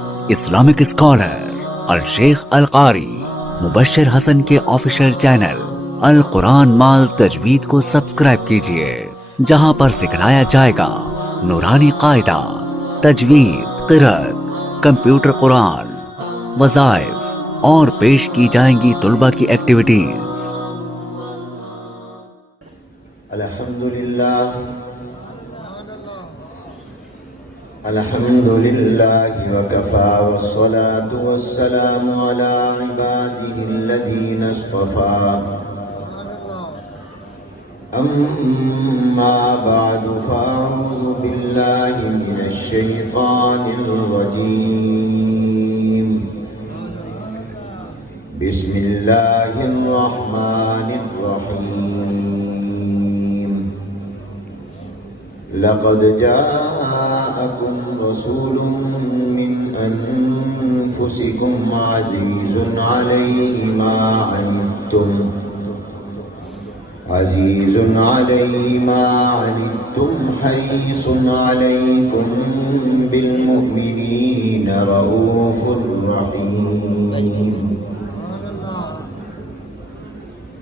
Islamic scholar الشیخ القاری مبشر حسن کے official channel القرآن مال تجوید کو سبسکرائب کیجئے، جہاں پر سکھلایا جائے گا نورانی قاعدہ، تجوید، قرأت، کمپیوٹر قرآن، وظائف اور پیش کی جائیں گی طلبہ کی ایکٹیویٹیز۔ الحمد لله وكفى والصلاة والسلام على عباده الذين اصطفى أما بعد فأعوذ بالله من الشيطان الرجيم بسم الله الرحمن الرحيم لقد جاءكم رسول من أنفسكم عزيز عليه ما عنتم حريص عليكم بالمؤمنين رؤوف رحيم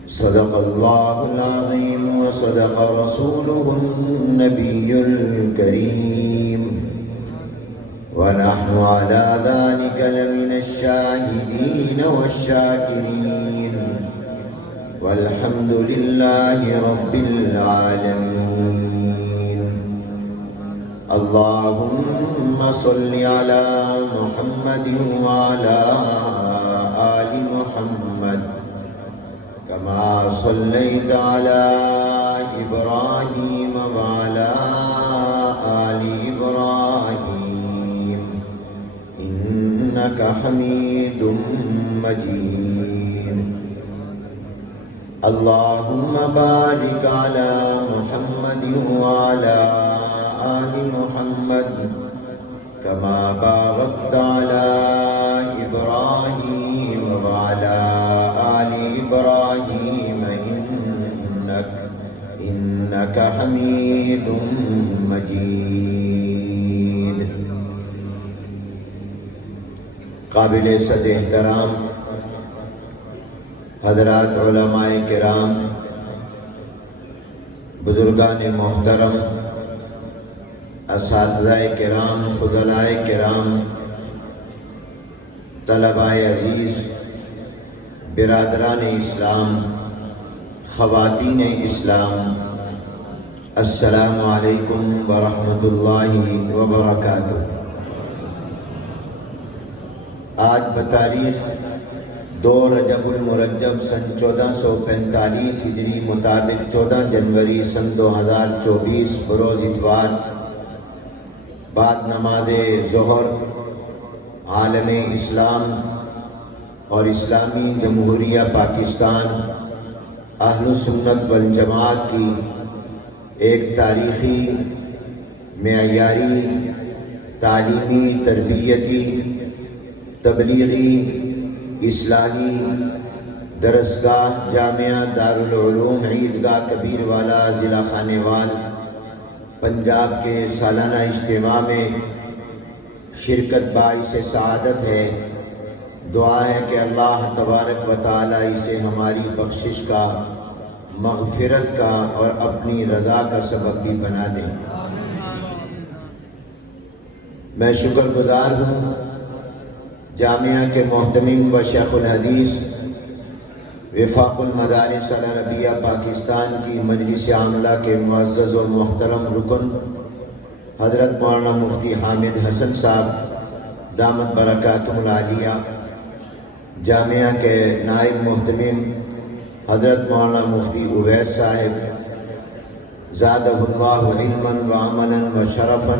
صدق الله العظيم وصدق رسوله النبي الكريم ونحن على ذلك لمن الشاهدين والشاكرين والحمد لله رب العالمين اللهم صل على محمد وعلى آل محمد كما صليت على إبراهيم وعلى آل إبراهيم إنك حميد مجيد اللهم بارك على محمد وعلى آل محمد كما باركت على إبراهيم وعلى آل إبراهيم إنك حميد مجيد قابل صد احترام حضرات علماء کرام، بزرگان محترم، اساتذہ کرام، فضلاء کرام، طلباء عزیز، برادران اسلام، خواتین اسلام، السلام علیکم ورحمۃ اللہ وبرکاتہ۔ آج بتاریخ 2 رجب المرجب سن 1445 ہجری مطابق 14 جنوری سن 2024 بروز اتوار بعد نماز ظہر عالم اسلام اور اسلامی جمہوریہ پاکستان اہل سنت والجماعت کی ایک تاریخی، معیاری، تعلیمی، تربیتی، تبلیغی، اصلاحی درسگاہ جامعہ دارالعلوم عیدگاہ کبیر والا ضلع خانیوال پنجاب کے سالانہ اجتماع میں شرکت باعث سعادت ہے۔ دعا ہے کہ اللہ تبارک و تعالی اسے ہماری بخشش کا، مغفرت کا اور اپنی رضا کا سبب بھی بنا دیں۔ میں شکر گزار ہوں جامعہ کے محتمم و شیخ الحدیث وفاق المدارس العربیہ پاکستان کی مجلس عاملہ کے معزز و محترم رکن حضرت مولانا مفتی حامد حسن صاحب دامت برکاتہم العالیہ، جامعہ کے نائب محتمم حضرت مولانا مفتی اویس صاحب زادہ اللہ علما و عملا و شرفا،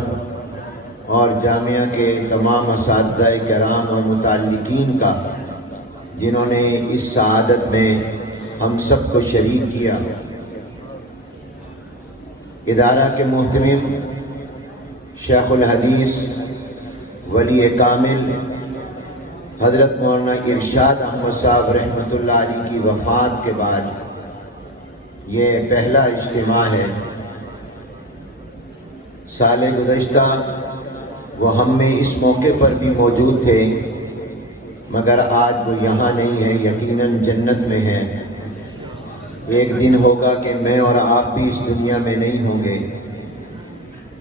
اور جامعہ کے تمام اساتذہ کرام و متعلقین کا جنہوں نے اس سعادت میں ہم سب کو شریک کیا۔ ادارہ کے محتمم شیخ الحدیث ولی کامل حضرت مولانا ارشاد احمد صاحب رحمۃ اللہ علیہ کی وفات کے بعد یہ پہلا اجتماع ہے۔ سال گزشتہ وہ ہم میں اس موقع پر بھی موجود تھے، مگر آج وہ یہاں نہیں ہے، یقیناً جنت میں ہے۔ ایک دن ہوگا کہ میں اور آپ بھی اس دنیا میں نہیں ہوں گے۔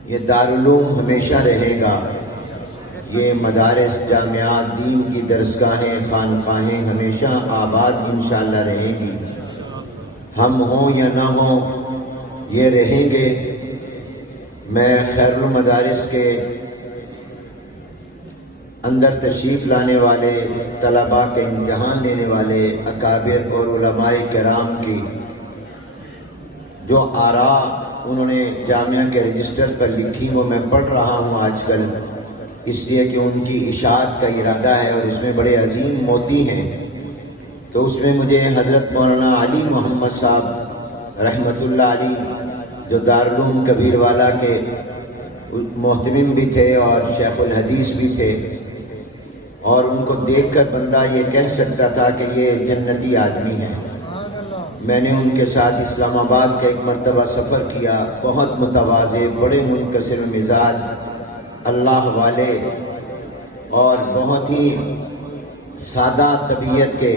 یہ دارالعلوم ہمیشہ رہے گا، یہ مدارس، جامعات، دین کی درسگاہیں، خانقاہیں ہمیشہ آباد انشاءاللہ رہیں گی۔ ہم ہوں یا نہ ہوں یہ رہیں گے۔ میں خیر المدارس کے اندر تشریف لانے والے طلباء کے امتحان لینے والے اکابر اور علماء کرام کی جو آراء انہوں نے جامعہ کے رجسٹر پر لکھی وہ میں پڑھ رہا ہوں آج کل، اس لیے کہ ان کی اشاعت کا ارادہ ہے اور اس میں بڑے عظیم موتی ہیں۔ تو اس میں مجھے حضرت مولانا علی محمد صاحب رحمۃ اللہ علیہ جو دارالعلوم کبیر والا کے محتمم بھی تھے اور شیخ الحدیث بھی تھے، اور ان کو دیکھ کر بندہ یہ کہہ سکتا تھا کہ یہ جنتی آدمی ہے۔ میں نے ان کے ساتھ اسلام آباد کا ایک مرتبہ سفر کیا، بہت متواضع، بڑے منکسر مزاج، اللہ والے اور بہت ہی سادہ طبیعت کے۔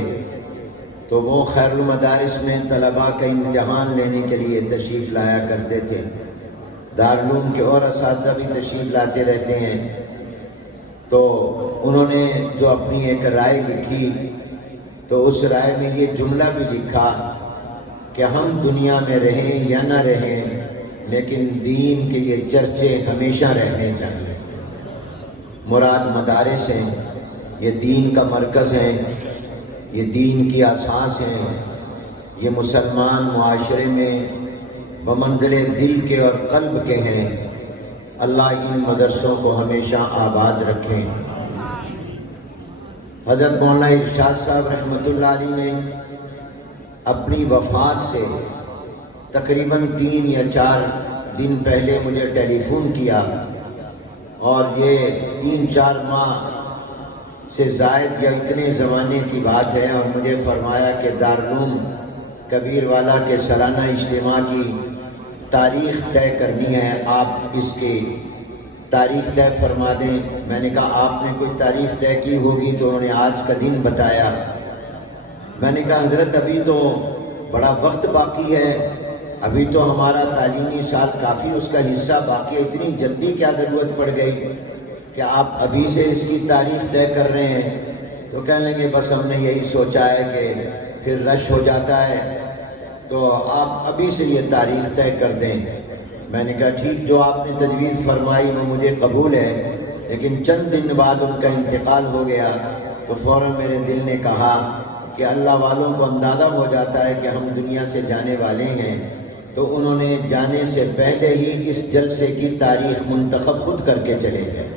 تو وہ خیر المدارس میں طلباء کا امتحان لینے کے لیے تشریف لایا کرتے تھے۔ دارالعلوم کے اور اساتذہ بھی تشریف لاتے رہتے ہیں۔ تو انہوں نے جو اپنی ایک رائے لکھی تو اس رائے میں یہ جملہ بھی لکھا کہ ہم دنیا میں رہیں یا نہ رہیں لیکن دین کے یہ چرچے ہمیشہ رہنے چاہیے۔ مراد مدارس ہیں، یہ دین کا مرکز ہے، یہ دین کی اساس ہیں، یہ مسلمان معاشرے میں بمنزل دل کے اور قلب کے ہیں۔ اللہ ان مدرسوں کو ہمیشہ آباد رکھیں۔ حضرت مولانا ارشاد صاحب رحمۃ اللہ علیہ نے اپنی وفات سے تقریباً 3 یا 4 دن پہلے مجھے ٹیلی فون کیا، اور یہ 3-4 ماہ سے زائد یا اتنے زمانے کی بات ہے، اور مجھے فرمایا کہ دارالعلوم کبیر والا کے سالانہ اجتماع کی تاریخ طے کرنی ہے، آپ اس کی تاریخ طے فرما دیں۔ میں نے کہا آپ نے کوئی تاریخ طے کی ہوگی، تو انہوں نے آج کا دن بتایا۔ میں نے کہا حضرت ابھی تو بڑا وقت باقی ہے، ابھی تو ہمارا تعلیمی سال کافی اس کا حصہ باقی ہے، اتنی جلدی کیا ضرورت پڑ گئی کہ آپ ابھی سے اس کی تاریخ طے کر رہے ہیں؟ تو کہنے لگے بس ہم نے یہی سوچا ہے کہ پھر رش ہو جاتا ہے، تو آپ ابھی سے یہ تاریخ طے کر دیں۔ میں نے کہا ٹھیک، جو آپ نے تجویز فرمائی وہ مجھے قبول ہے، لیکن چند دن بعد ان کا انتقال ہو گیا تو فوراً میرے دل نے کہا کہ اللہ والوں کو اندازہ ہو جاتا ہے کہ ہم دنیا سے جانے والے ہیں، تو انہوں نے جانے سے پہلے ہی اس جلسے کی تاریخ منتخب خود کر کے چلے گئے۔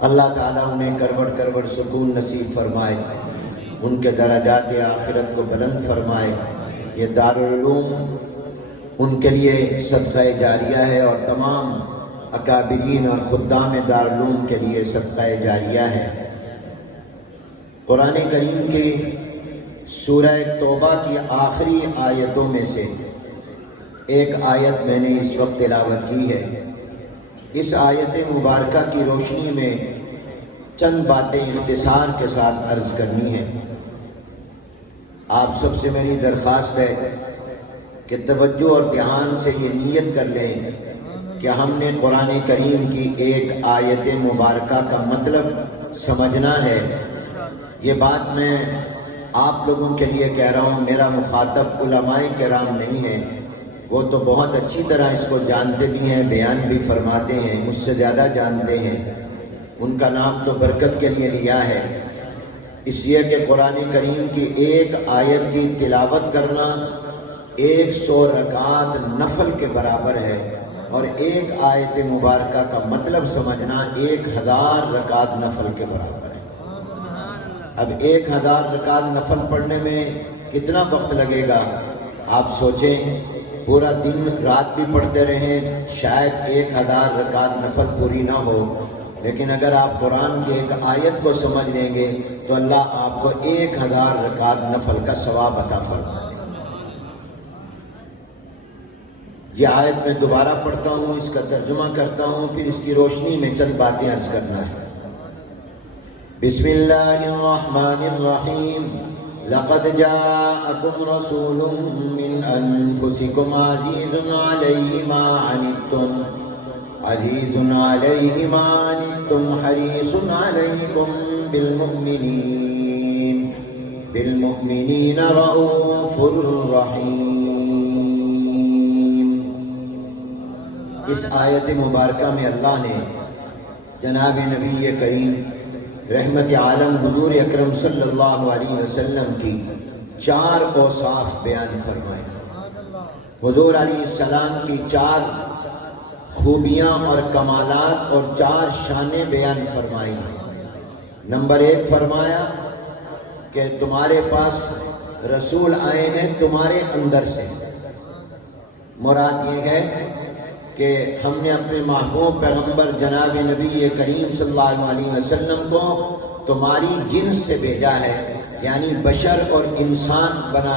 اللہ تعالیٰ انہیں کروڑ کروڑ سکون نصیب فرمائے، ان کے درجات آخرت کو بلند فرمائے۔ یہ دارالعلوم ان کے لیے صدقہ جاریہ ہے، اور تمام اکابرین اور خدام دارالعلوم کے لیے صدقہ جاریہ ہے۔ قرآن کریم کی سورہ توبہ کی آخری آیتوں میں سے ایک آیت میں نے اس وقت تلاوت کی ہے۔ اس آیت مبارکہ کی روشنی میں چند باتیں اختصار کے ساتھ عرض کرنی ہیں۔ آپ سب سے میری درخواست ہے کہ توجہ اور دھیان سے یہ نیت کر لیں کہ ہم نے قرآن کریم کی ایک آیت مبارکہ کا مطلب سمجھنا ہے۔ یہ بات میں آپ لوگوں کے لیے کہہ رہا ہوں، میرا مخاطب علماء کرام نہیں ہے، وہ تو بہت اچھی طرح اس کو جانتے بھی ہیں، بیان بھی فرماتے ہیں، مجھ سے زیادہ جانتے ہیں، ان کا نام تو برکت کے لیے لیا ہے، اس لیے کہ قرآن کریم کی ایک آیت کی تلاوت کرنا 100 رکعات نفل کے برابر ہے، اور ایک آیت مبارکہ کا مطلب سمجھنا 1000 رکعات نفل کے برابر ہے۔ اب 1000 رکعت نفل پڑھنے میں کتنا وقت لگے گا؟ آپ سوچیں، پورا دن رات بھی پڑھتے رہیں، شاید 1000 رکعت نفل پوری نہ ہو، لیکن اگر آپ قرآن کی ایک آیت کو سمجھ لیں گے تو اللہ آپ کو 1000 رکعت نفل کا ثواب عطا فرما دے۔ یہ آیت میں دوبارہ پڑھتا ہوں، اس کا ترجمہ کرتا ہوں، پھر اس کی روشنی میں چند باتیں عرض کرنا ہے۔ بسم اللہ الرحمن الرحیم۔ لقد جاءکم رسول من انفسکم عزیز علیہ ما عنتم حریص علیکم بالمؤمنین رؤوف رحیم۔ اس آیت مبارکہ میں اللہ نے جناب نبی کریم رحمت عالم حضور اکرم صلی اللہ علیہ وسلم کی 4 اوصاف بیان فرمائے۔ حضور علیہ السلام کی 4 خوبیاں اور کمالات اور 4 شانیں بیان فرمائی۔ نمبر 1 فرمایا کہ تمہارے پاس رسول آئے ہیں تمہارے اندر سے۔ مراد یہ ہے کہ ہم نے اپنے محبوب پیغمبر جناب نبی کریم صلی اللہ علیہ وسلم کو تمہاری جنس سے بھیجا ہے، یعنی بشر اور انسان بنا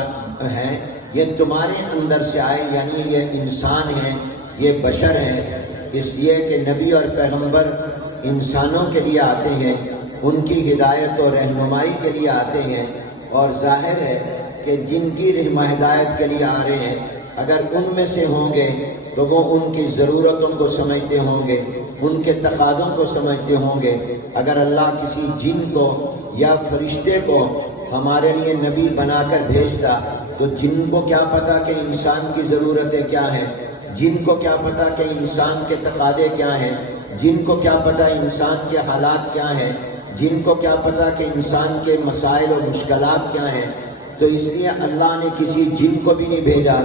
ہے، یہ تمہارے اندر سے آئے، یعنی یہ انسان ہیں، یہ بشر ہیں، اس لیے کہ نبی اور پیغمبر انسانوں کے لیے آتے ہیں، ان کی ہدایت اور رہنمائی کے لیے آتے ہیں، اور ظاہر ہے کہ جن کی ہدایت کے لیے آ رہے ہیں اگر ان میں سے ہوں گے تو وہ ان کی ضرورتوں کو سمجھتے ہوں گے، ان کے تقاضوں کو سمجھتے ہوں گے۔ اگر اللہ کسی جن کو یا فرشتے کو ہمارے لیے نبی بنا کر بھیجتا تو جن کو کیا پتہ کہ انسان کی ضرورتیں کیا ہیں، جن کو کیا پتہ کہ انسان کے تقاضے کیا ہیں، جن کو کیا پتہ انسان کے حالات کیا ہیں، جن کو کیا پتہ کہ انسان کے مسائل اور مشکلات کیا ہیں۔ تو اس لیے اللہ نے کسی جن کو بھی نہیں بھیجا۔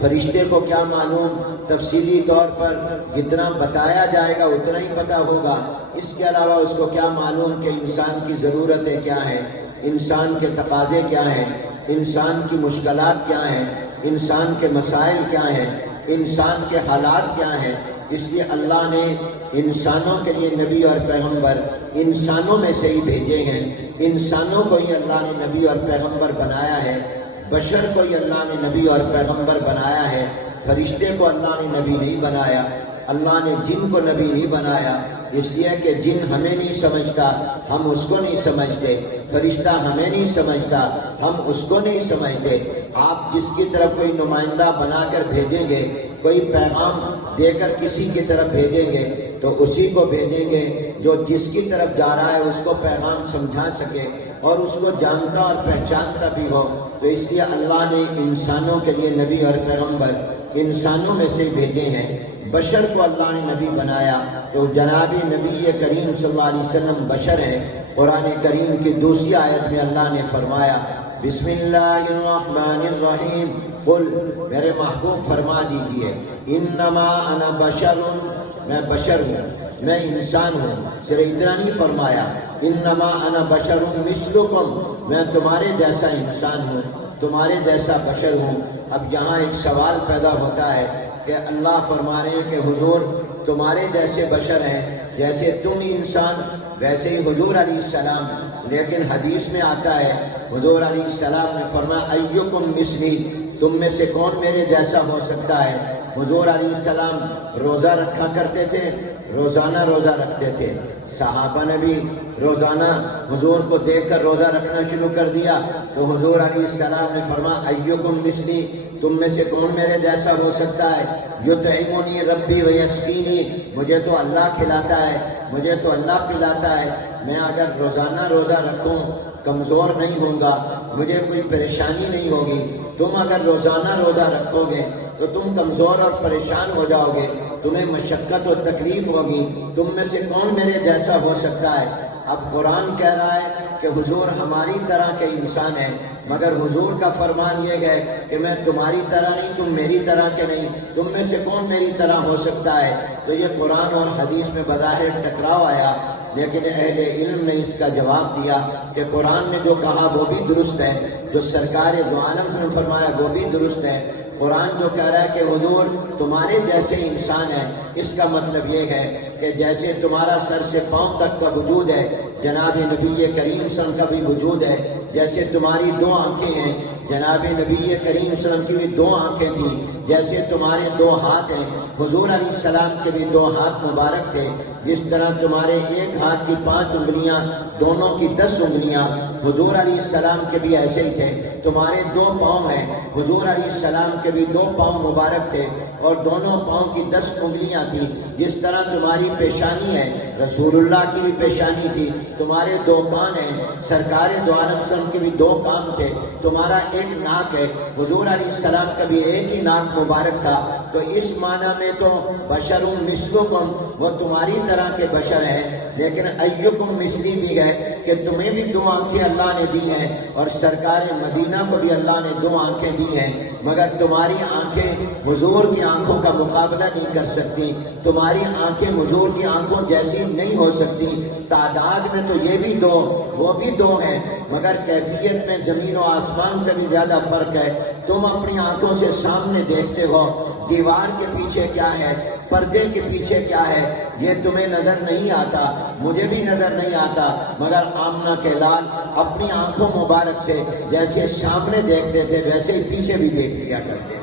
فرشتے کو کیا معلوم، تفصیلی طور پر جتنا بتایا جائے گا اتنا ہی پتہ ہوگا، اس کے علاوہ اس کو کیا معلوم کہ انسان کی ضرورتیں کیا ہیں، انسان کے تقاضے کیا ہیں، انسان کی مشکلات کیا ہیں، انسان کے مسائل کیا ہیں، انسان کے حالات کیا ہیں۔ اس لیے اللہ نے انسانوں کے لیے نبی اور پیغمبر انسانوں میں سے ہی بھیجے ہیں۔ انسانوں کو ہی اللہ نے نبی اور پیغمبر بنایا ہے، بشر کو ہی اللہ نے نبی اور پیغمبر بنایا ہے۔ فرشتے کو اللہ نے نبی نہیں بنایا، اللہ نے جن کو نبی نہیں بنایا، اس لیے کہ جن ہمیں نہیں سمجھتا ہم اس کو نہیں سمجھتے، فرشتہ ہمیں نہیں سمجھتا ہم اس کو نہیں سمجھتے۔ آپ جس کی طرف کوئی نمائندہ بنا کر بھیجیں گے، کوئی پیغام دے کر کسی کی طرف بھیجیں گے تو اسی کو بھیجیں گے جو جس کی طرف جا رہا ہے اس کو پیغام سمجھا سکے اور اس کو جانتا اور پہچانتا بھی ہو۔ تو اس لیے اللہ نے انسانوں کے لیے نبی اور پیغمبر انسانوں میں سے بھیجے ہیں۔ بشر کو اللہ نے نبی بنایا تو جناب نبی کریم صلی اللہ علیہ وسلم بشر ہیں۔ قرآن کریم کی دوسری آیت میں اللہ نے فرمایا بسم اللہ الرحمن الرحیم قل، میرے محبوب فرما دیجئے انما انا بشر، میں بشر ہوں، میں انسان ہوں۔ صرف اتنا نہیں فرمایا انما انا بشر مثلکم، میں تمہارے جیسا انسان ہوں، تمہارے جیسا بشر ہوں۔ اب یہاں ایک سوال پیدا ہوتا ہے کہ اللہ فرما رہے ہیں کہ حضور تمہارے جیسے بشر ہیں، جیسے تم انسان ویسے ہی حضور علیہ السلام، لیکن حدیث میں آتا ہے حضور علیہ السلام نے فرمایا ایکم مثلی، تم میں سے کون میرے جیسا ہو سکتا ہے؟ حضور علیہ السلام روزہ رکھا کرتے تھے، روزانہ روزہ رکھتے تھے۔ صحابہ نے بھی روزانہ حضور کو دیکھ کر روزہ رکھنا شروع کر دیا تو حضور علیہ السلام نے فرمایا ایکم مثلی، تم میں سے کون میرے جیسا ہو سکتا ہے؟ یطعمنی ربی ویسقینی، مجھے تو اللہ کھلاتا ہے، مجھے تو اللہ پلاتا ہے۔ میں اگر روزانہ روزہ رکھوں کمزور نہیں ہوں گا، مجھے کوئی پریشانی نہیں ہوگی۔ تم اگر روزانہ روزہ رکھو گے تو تم کمزور اور پریشان ہو جاؤ گے، تمہیں مشقت اور تکلیف ہوگی۔ تم میں سے کون میرے جیسا ہو سکتا ہے؟ اب قرآن کہہ رہا ہے کہ حضور ہماری طرح کے انسان ہیں، مگر حضور کا فرمان یہ ہے کہ میں تمہاری طرح نہیں، تم میری طرح کے نہیں، تم میں سے کون میری طرح ہو سکتا ہے؟ تو یہ قرآن اور حدیث میں بظاہر ٹکراؤ آیا، لیکن اہل علم نے اس کا جواب دیا کہ قرآن نے جو کہا وہ بھی درست ہے، جو سرکار دو عالم نے فرمایا وہ بھی درست ہے۔ قرآن جو کہہ رہا ہے کہ حضور تمہارے جیسے انسان ہیں، اس کا مطلب یہ ہے کہ جیسے تمہارا سر سے پاؤں تک کا وجود ہے، جناب نبی کریم صلی اللہ علیہ وسلم کا بھی وجود ہے۔ جیسے تمہاری 2 آنکھیں ہیں، جناب نبی کریم صلی اللہ علیہ وسلم کی بھی دو آنکھیں تھیں، جیسے تمہارے دو ہاتھ ہیں، حضور علیہ السلام کے بھی دو ہاتھ مبارک تھے، جس طرح تمہارے ایک ہاتھ کی 5 انگلیاں، دونوں کی 10 انگلیاں، حضور علیہ السلام کے بھی ایسے ہی تھے۔ تمہارے 2 پاؤں ہیں، حضور علیہ السلام کے بھی 2 پاؤں مبارک تھے، اور دونوں پاؤں کی 10 انگلیاں تھیں۔ جس طرح تمہاری پیشانی ہے، رسول اللہ کی بھی پیشانی تھی، تمہارے 2 کان ہیں، سرکار دو عالم صلی اللہ علیہ وسلم کے بھی 2 کان تھے، تمہارا 1 ناک ہے، حضور علیہ السلام کا بھی 1 ہی ناک مبارک تھا۔ تو اس معنی میں تو بشر مثلکم، وہ تمہاری طرح کے بشر ہیں، لیکن ایکم مثلی بھی ہے کہ تمہیں بھی 2 آنکھیں اللہ نے دی ہیں، اور سرکار مدینہ کو بھی اللہ نے 2 آنکھیں دی ہیں، مگر تمہاری آنکھیں حضور کی آنکھوں کا مقابلہ نہیں کر سکتی، تمہاری آنکھیں حضور کی آنکھوں جیسی نہیں ہو سکتی۔ تعداد میں تو یہ بھی 2، وہ بھی 2 ہیں، مگر کیفیت میں زمین و آسمان سے بھی زیادہ فرق ہے۔ تم اپنی آنکھوں سے سامنے دیکھتے ہو، دیوار کے پیچھے کیا ہے، پردے کے پیچھے کیا ہے، یہ تمہیں نظر نہیں آتا، مجھے بھی نظر نہیں آتا، مگر آمنہ کے لال اپنی آنکھوں مبارک سے جیسے سامنے دیکھتے تھے ویسے ہی پیچھے بھی دیکھ لیا کرتے ہیں۔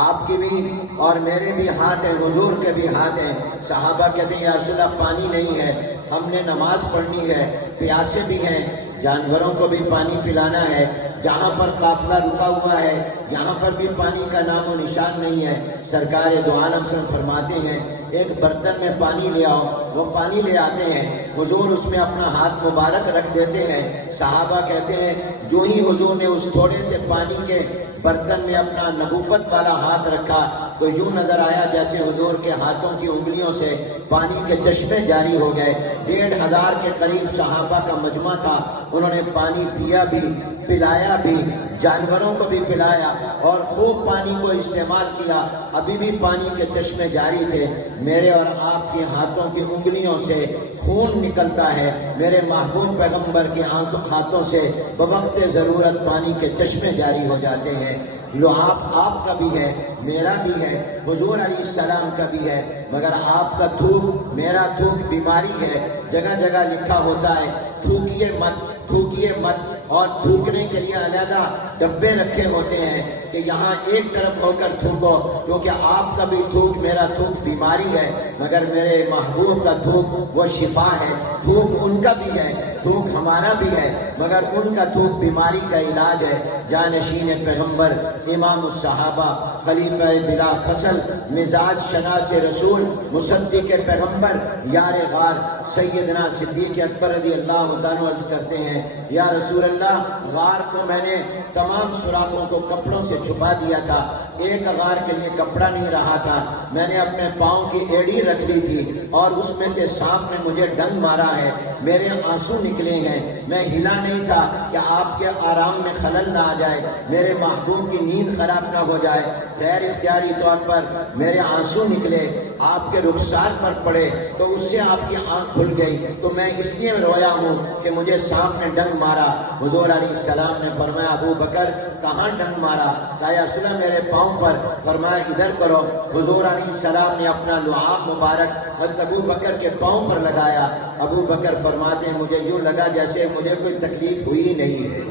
آپ کی بھی اور میرے بھی ہاتھ ہیں، حضور کے بھی ہاتھ ہیں۔ صحابہ کہتے ہیں یا رسول اللہ پانی نہیں ہے، ہم نے نماز پڑھنی ہے، پیاسے بھی ہیں، جانوروں کو بھی پانی پلانا ہے، جہاں پر قافلہ رکا ہوا ہے یہاں پر بھی پانی کا نام و نشان نہیں ہے۔ سرکار دو عالم صلی اللہ علیہ وسلم فرماتے ہیں ایک برتن میں پانی لے آؤ، وہ پانی لے آتے ہیں، حضور اس میں اپنا ہاتھ مبارک رکھ دیتے ہیں۔ صحابہ کہتے ہیں جو ہی حضور نے اس تھوڑے سے پانی کے برتن میں اپنا نبوت والا ہاتھ رکھا تو یوں نظر آیا جیسے حضور کے ہاتھوں کی انگلیوں سے پانی کے چشمے جاری ہو گئے۔ 1500 کے قریب صحابہ کا مجمع تھا، انہوں نے پانی پیا بھی، پلایا بھی، جانوروں کو بھی پلایا اور خوب پانی کو استعمال کیا، ابھی بھی پانی کے چشمے جاری تھے۔ میرے اور آپ کے ہاتھوں کی انگلیوں سے خون نکلتا ہے، میرے محبوب پیغمبر کے ہاتھوں سے بوقت ضرورت پانی کے چشمے جاری ہو جاتے ہیں۔ لعاب آپ کا بھی ہے، میرا بھی ہے، حضور علیہ السلام کا بھی ہے، مگر آپ کا تھوک میرا تھوک بیماری ہے۔ جگہ جگہ لکھا ہوتا ہے تھوکیے مت، تھوکیے مت، اور تھوکنے کے لیے علیحدہ ڈبے رکھے ہوتے ہیں کہ یہاں ایک طرف ہو کر تھوکو، کیونکہ آپ کا بھی تھوک میرا تھوک بیماری ہے، مگر میرے محبوب کا تھوک وہ شفا ہے۔ تھوک ان کا بھی ہے، تھوک ہمارا بھی ہے، مگر ان کا تھوک بیماری کا علاج ہے۔ جانشین پیغمبر، امام الصحابہ، خلیفہ بلا فصل، مزاج شناس رسول، مصدق پیغمبر، یار غار سیدنا صدیق اکبر رضی اللہ تعالیٰ عرض کرتے ہیں یا رسول اللہ غار کو میں نے تمام سوراخوں کو کپڑوں سے چھپا دیا تھا، ایک غار کے لیے کپڑا نہیں رہا تھا، میں نے اپنے پاؤں کی ایڑی رکھ لی تھی اور اس میں سے سانپ نے مجھے ڈنگ مارا ہے، میرے آنسو نکلے ہیں، میں ہلا نہیں تھا کہ آپ کے آرام میں خلل نہ آ جائے، میرے محبوب کی نیند خراب نہ ہو جائے، غیر اختیاری طور پر میرے آنسو نکلے، آپ کے رخسار پر پڑے تو اس سے آپ کی آنکھ کھل گئی، تو میں اس لیے رویا ہوں کہ مجھے سانپ نے ڈنگ مارا۔ حضور علیہ السلام نے فرمایا ابو بکر کہاں ڈنگ مارا؟ کہا یا رسول اللہ میرے پاؤں پر۔ فرمایا ادھر کرو۔ حضور علیہ السلام نے اپنا لعاب مبارک حضرت ابو بکر کے پاؤں پر لگایا۔ ابو بکر فرماتے ہیں مجھے یوں لگا جیسے مجھے کوئی تکلیف ہوئی نہیں ہے۔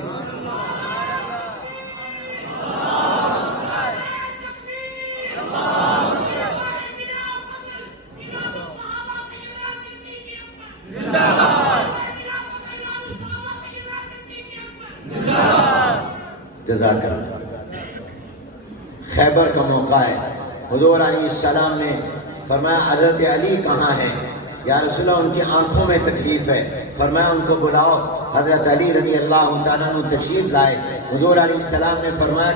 جزاک اللہ۔ خیبر کا موقع ہے، حضور علیہ السلام نے فرمایا حضرت علی کہاں ہیں؟ یا رسول اللہ ان کی آنکھوں میں تکلیف ہے۔ فرمایا ان کو بلاؤ۔ حضرت علی رضی اللہ تعالیٰ عنہ تشریف لائے۔ حضور علیہ السلام نے فرمایا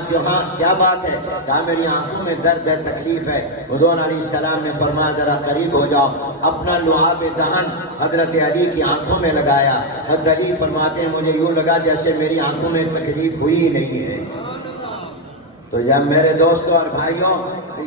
کیا بات ہے؟ کہا میری آنکھوں میں درد ہے، تکلیف ہے۔ حضور علیہ السلام نے فرمایا ذرا قریب ہو جاؤ۔ اپنا لعاب دہن حضرت علی کی آنکھوں میں لگایا۔ حضرت علی فرماتے ہیں مجھے یوں لگا جیسے میری آنکھوں میں تکلیف ہوئی نہیں ہے۔ تو جب میرے دوستوں اور بھائیوں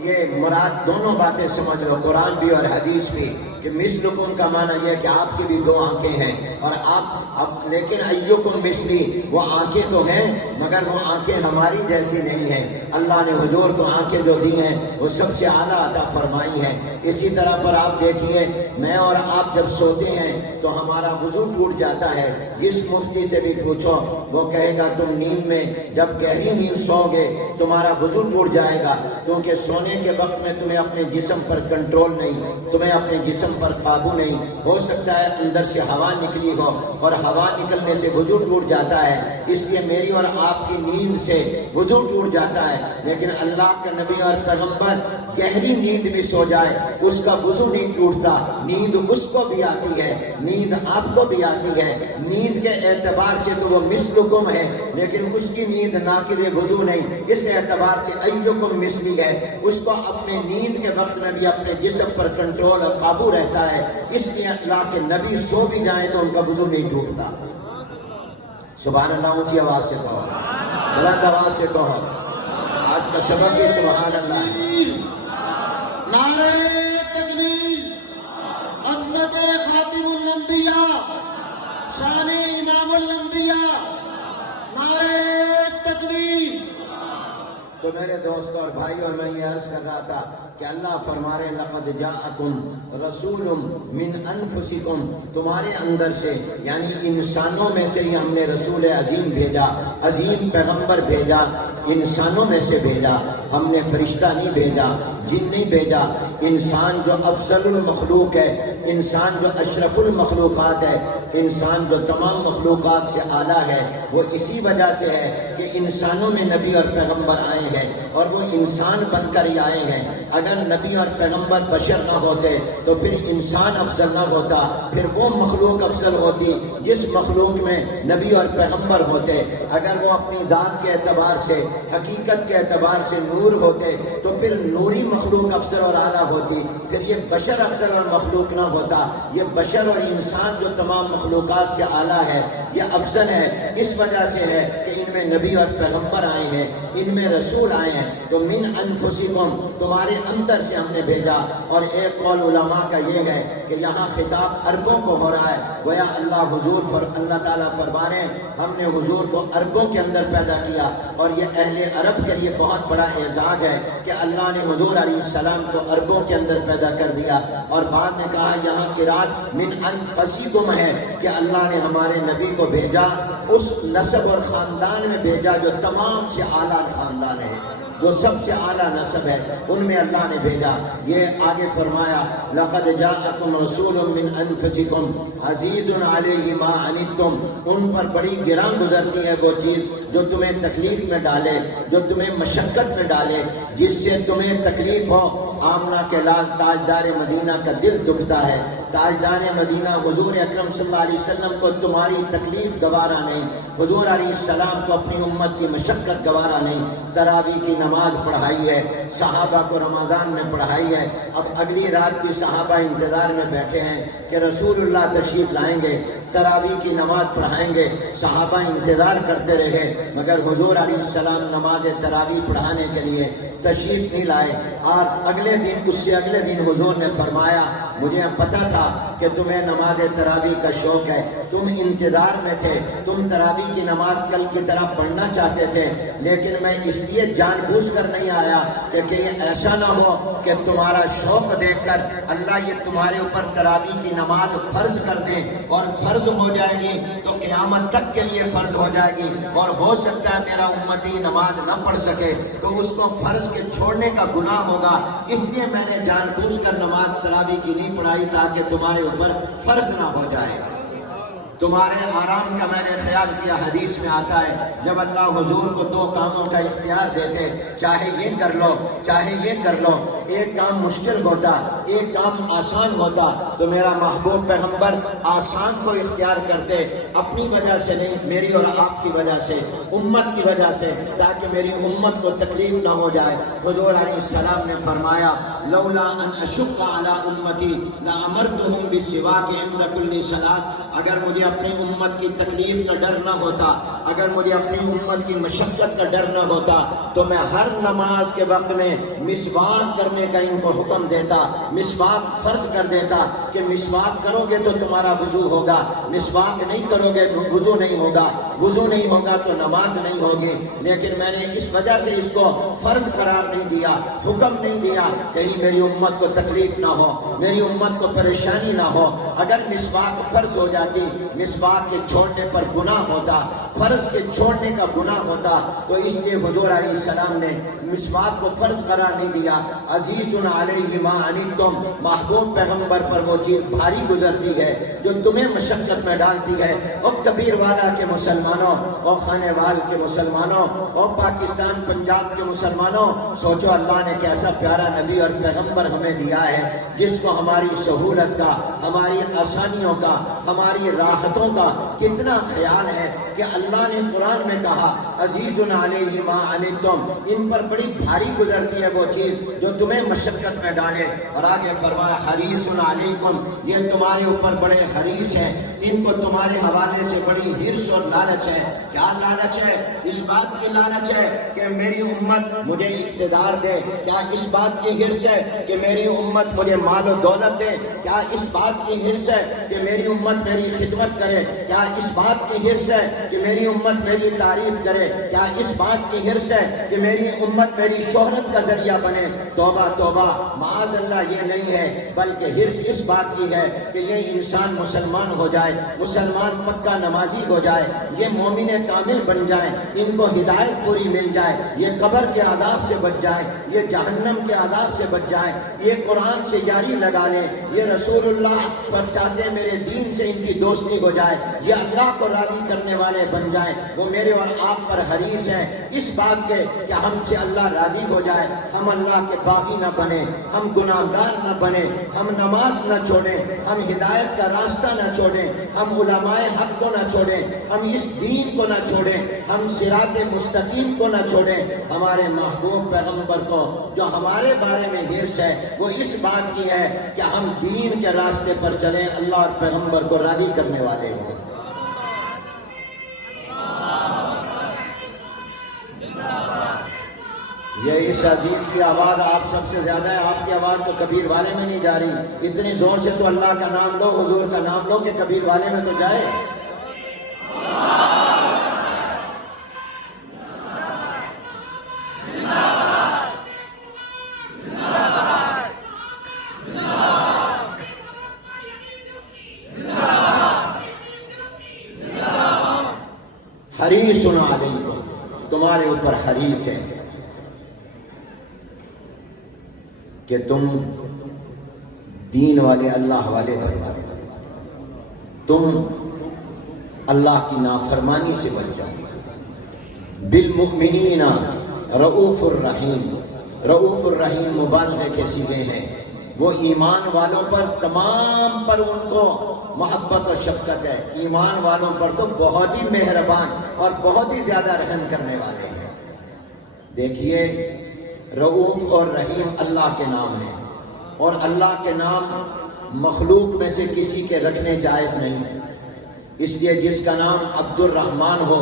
یہ مراد دونوں باتیں سمجھ لو، قرآن بھی اور حدیث بھی، کہ مثلکم کا معنی یہ ہے کہ آپ کی بھی دو آنکھیں ہیں اور آپ لیکن ایکم مثلی، وہ آنکھیں تو ہیں مگر وہ آنکھیں ہماری جیسی نہیں ہیں۔ اللہ نے حضور کو آنکھیں جو دی ہیں وہ سب سے اعلیٰ عطا فرمائی ہیں۔ اسی طرح پر آپ دیکھیے، میں اور آپ جب سوتے ہیں تو ہمارا وضو ٹوٹ جاتا ہے۔ جس مفتی سے بھی پوچھو وہ کہے گا تم نیند میں جب گہری نیند سو گے تمہارا وضو ٹوٹ جائے گا، کیونکہ سونے کے وقت میں تمہیں اپنے جسم پر کنٹرول نہیں، تمہیں اپنے جسم پر قابو نہیں، ہو سکتا ہے اندر سے ہوا نکلی ہو اور ہوا نکلنے سے وضو ٹوٹ جاتا ہے۔ اس لیے میری اور آپ کی نیند سے وضو ٹوٹ جاتا ہے، لیکن اللہ کا نبی اور پیغمبر گہری نیند بھی سو جائے اس کا وضو نہیں ٹوٹتا۔ نیند اس کو بھی آتی ہے، نیند آپ کو بھی آتی ہے۔ نیند کے اعتبار سے تو وہ مثلکم ہے، لیکن اس کی نیند ناقض وضو نہیں، اس اعتبار سے ایکم مثلی ہے، اس کو اپنے نیند کے وقت میں بھی اپنے جسم پر کنٹرول اور قابو رہتا ہے۔ اس لیے اللہ کے نبی سو بھی جائیں تو ان کا وضو نہیں ٹوٹتا۔ سبحان اللہ، اونچی آواز سے کہو، بلند آواز سے کہو، آج کا سبق ہی سبحان اللہ ہے۔ نعرہ تکبیر، عظمت خاتم الانبیاء، شان امام الانبیاء، نعرہ تکبیر۔ تو میرے دوست اور بھائی، اور میں یہ عرض کر رہا تھا کہ اللہ فرما رہے لقد جاءکم رسول من انفسکم، تمہارے اندر سے یعنی انسانوں میں سے ہی ہم نے رسول عظیم بھیجا، عظیم پیغمبر بھیجا، انسانوں میں سے بھیجا، ہم نے فرشتہ نہیں بھیجا، جن نہیں بھیجا۔ انسان جو افضل المخلوق ہے، انسان جو اشرف المخلوقات ہے، انسان جو تمام مخلوقات سے اعلیٰ ہے، وہ اسی وجہ سے ہے کہ انسانوں میں نبی اور پیغمبر آئے ہیں اور وہ انسان بن کر ہی آئے ہیں۔ اگر نبی اور پیغمبر بشر نہ ہوتے تو پھر انسان افضل نہ ہوتا، پھر وہ مخلوق افضل ہوتی جس مخلوق میں نبی اور پیغمبر ہوتے۔ اگر وہ اپنی ذات کے اعتبار سے، حقیقت کے اعتبار سے نور ہوتے تو پھر نوری مخلوق افضل اور اعلیٰ ہوتی، پھر یہ بشر افضل اور مخلوق نہ ہوتا۔ یہ بشر اور انسان جو تمام مخلوقات سے اعلیٰ ہے، یہ افضل ہے، اس وجہ سے ہے کہ ان میں نبی اور پیغمبر آئے ہیں، ان میں رسول آئے ہیں۔ تو من انفسکم، تمہارے اندر سے ہم نے بھیجا۔ اور ایک قول علماء کا یہ ہے کہ یہاں خطاب عربوں کو ہو رہا ہے، گویا اللہ تعالیٰ فرما رہے ہیں ہم نے حضور کو عربوں کے اندر پیدا کیا، اور یہ اہل عرب کے لیے بہت بڑا اعزاز ہے کہ اللہ نے حضور علیہ السلام کو عربوں کے اندر پیدا کر دیا۔ اور بعد نے کہا یہاں قرات من انفسکم ہے کہ اللہ نے ہمارے نبی کو بھیجا، اس نسب اور خاندان میں بھیجا جو تمام سے اعلیٰ خاندان ہے، جو سب سے اعلیٰ نسب ہے، ان میں اللہ نے بھیجا۔ یہ آگے فرمایا لقد جاءکم رسول من انفسکم عزیز علیہ ما عنتم، ان پر بڑی گراں گزرتی ہے وہ چیز جو تمہیں تکلیف میں ڈالے، جو تمہیں مشقت میں ڈالے، جس سے تمہیں تکلیف ہو۔ آمنہ کے لال تاجدار مدینہ کا دل دکھتا ہے، تاجدار مدینہ حضور اکرم صلی اللہ علیہ وسلم کو تمہاری تکلیف گوارا نہیں، حضور علیہ السلام کو اپنی امت کی مشقت گوارا نہیں۔ تراویح کی نماز پڑھائی ہے، صحابہ کو رمضان میں پڑھائی ہے، اب اگلی رات بھی صحابہ انتظار میں بیٹھے ہیں کہ رسول اللہ تشریف لائیں گے، تراویح کی نماز پڑھائیں گے۔ صحابہ انتظار کرتے رہے مگر حضور علیہ السلام نماز تراویح پڑھانے کے لیے تشریف نہیں لائے۔ اور اگلے دن، اس سے اگلے دن حضور نے فرمایا مجھے پتا تھا کہ تمہیں نماز تراویح کا شوق ہے، تم انتظار میں تھے، تم تراویح کی نماز کل کی طرح پڑھنا چاہتے تھے، لیکن میں اس لیے جان بوجھ کر نہیں آیا کہ کہیں ایسا نہ ہو کہ تمہارا شوق دیکھ کر اللہ یہ تمہارے اوپر تراویح کی نماز فرض کر دیں، اور فرض ہو جائے گی تو قیامت تک کے لیے فرض ہو جائے گی، اور ہو سکتا ہے میرا امتی نماز نہ پڑھ سکے تو اس کو فرض کے چھوڑنے کا گناہ ہوگا۔ اس لیے میں نے جان بوجھ کر نماز تراویح کی نہیں پڑھائی تاکہ تمہارے اوپر فرض نہ ہو جائے، تمہارے آرام کا میں نے خیال کیا۔ حدیث میں آتا ہے جب اللہ حضور کو دو کاموں کا اختیار دیتے، چاہے یہ کر لو چاہے یہ کر لو، ایک کام مشکل ہوتا ایک کام آسان ہوتا تو میرا محبوب پیغمبر آسان کو اختیار کرتے، اپنی وجہ سے نہیں، میری اور آپ کی وجہ سے، امت کی وجہ سے، تاکہ میری امت کو تکلیف نہ ہو جائے۔ حضور علیہ السلام نے فرمایا لولا ان اشق علی امتی لامرتهم بالسواک عند کل صلاۃ، اگر مجھے اپنی امت کی تکلیف کا ڈر نہ ہوتا، اگر مجھے اپنی امت کی مشقت کا ڈر نہ ہوتا تو میں ہر نماز کے وقت میں مسواک کرنے کا ان کو حکم دیتا، مسواک فرض کر دیتا کہ مسواک کرو گے تو تمہارا وضو ہوگا، مسواک نہیں کرو گے وضو نہیں ہوگا، وضو نہیں ہوگا تو نماز نہیں ہوگی۔ لیکن میں نے اس وجہ سے اس کو فرض قرار نہیں دیا، حکم نہیں دیا، کہیں میری امت کو تکلیف نہ ہو، میری امت کو پریشانی نہ ہو۔ اگر مسواک فرض ہو جاتی، مسواک کے چھوڑنے پر گناہ ہوتا، فرض کے چھوڑنے کا گناہ ہوتا، تو اس لیے حضور علیہ السلام نے مسواک کو فرض قرار نہیں دیا۔ عزیز علیہ ما عنتم، محبوب پیغمبر پر وہ چیز بھاری گزرتی ہے جو تمہیں مشقت میں ڈالتی ہے۔ اور کبیر والا کے مسلمانوں، اور خانے وال کے مسلمانوں، اور پاکستان پنجاب کے مسلمانوں، سوچو اللہ نے کیسا پیارا نبی اور پیغمبر ہمیں دیا ہے جس کو ہماری سہولت کا، ہماری آسانیوں کا، ہماری راحتوں کا کتنا خیال ہے کہ اللہ نے قرآن میں کہا عزیز علیہ ما عنتم، ان پر بڑی بھاری گزرتی ہے وہ چیز جو تمہیں مشقت میں ڈالے۔ اور آگے فرمایا حریص علیکم، یہ تمہارے اوپر بڑے حریص ہیں، ان کو تمہارے حوالے سے بڑی حرص اور لالچ ہے۔ کیا لالچ ہے؟ اس بات کی لالچ ہے کہ میری امت مجھے اقتدار دے، کیا اس بات کی حرص ہے کہ میری امت مجھے مال و دولت دے، کیا اس بات کی حرص ہے کہ میری امت میری خدمت کرے، کیا اس بات کی حرص ہے کہ میری امت میری تعریف کرے، کیا اس بات کی حرص ہے کہ میری امت میری شہرت کا ذریعہ بنے؟ توبہ توبہ، معاذ اللہ، یہ نہیں ہے، بلکہ حرص اس بات کی ہے کہ یہ انسان مسلمان ہو جائے، مسلمان پکا نمازی ہو جائے، یہ مومن کامل بن جائے، ان کو ہدایت پوری مل جائے، یہ قبر کے عذاب سے بچ جائے، یہ جہنم کے عذاب سے بچ جائے، یہ قرآن سے یاری لگا لے، یہ رسول اللہ پر چاہتے میرے دین سے ان کی دوستی ہو جائے، یہ اللہ کو راضی کرنے والے بن جائیں۔ وہ میرے اور آپ پر حریص ہیں اس بات کے کہ ہم سے اللہ راضی ہو جائے، ہم اللہ کے باغی نہ بنے، ہم گناہ گار نہ بنے، ہم نماز نہ چھوڑیں، ہم ہدایت کا راستہ نہ چھوڑیں، ہم علماء حق کو نہ چھوڑیں، ہم اس دین کو نہ چھوڑیں، ہم صراط مستقیم کو نہ چھوڑیں۔ ہمارے محبوب پیغمبر کو جو ہمارے بارے میں حرص ہے وہ اس بات کی ہے کہ ہم دین کے راستے پر چلیں، اللہ اور پیغمبر کو راضی کرنے والے ہوں۔ یہ اس عزیز کی آواز آپ سب سے زیادہ ہے، آپ کی آواز تو کبیر والے میں نہیں جا رہی، اتنی زور سے تو اللہ کا نام لو، حضور کا نام لو کہ کبیر والے میں تو جائے۔ حریص علیکم، تمہارے اوپر حریص ہے کہ تم دین والے، اللہ والے بن جاؤ، تم اللہ کی نافرمانی سے بچ جاؤ۔ بالمؤمنین رؤوف الرحیم، رؤوف الرحیم مبالغے کے صیغے ہیں، وہ ایمان والوں پر تمام پر ان کو محبت اور شفقت ہے، ایمان والوں پر تو بہت ہی مہربان اور بہت ہی زیادہ رحم کرنے والے ہیں۔ دیکھیے رؤوف اور رحیم اللہ کے نام ہیں، اور اللہ کے نام مخلوق میں سے کسی کے رکھنے جائز نہیں، اس لیے جس کا نام عبد الرحمن ہو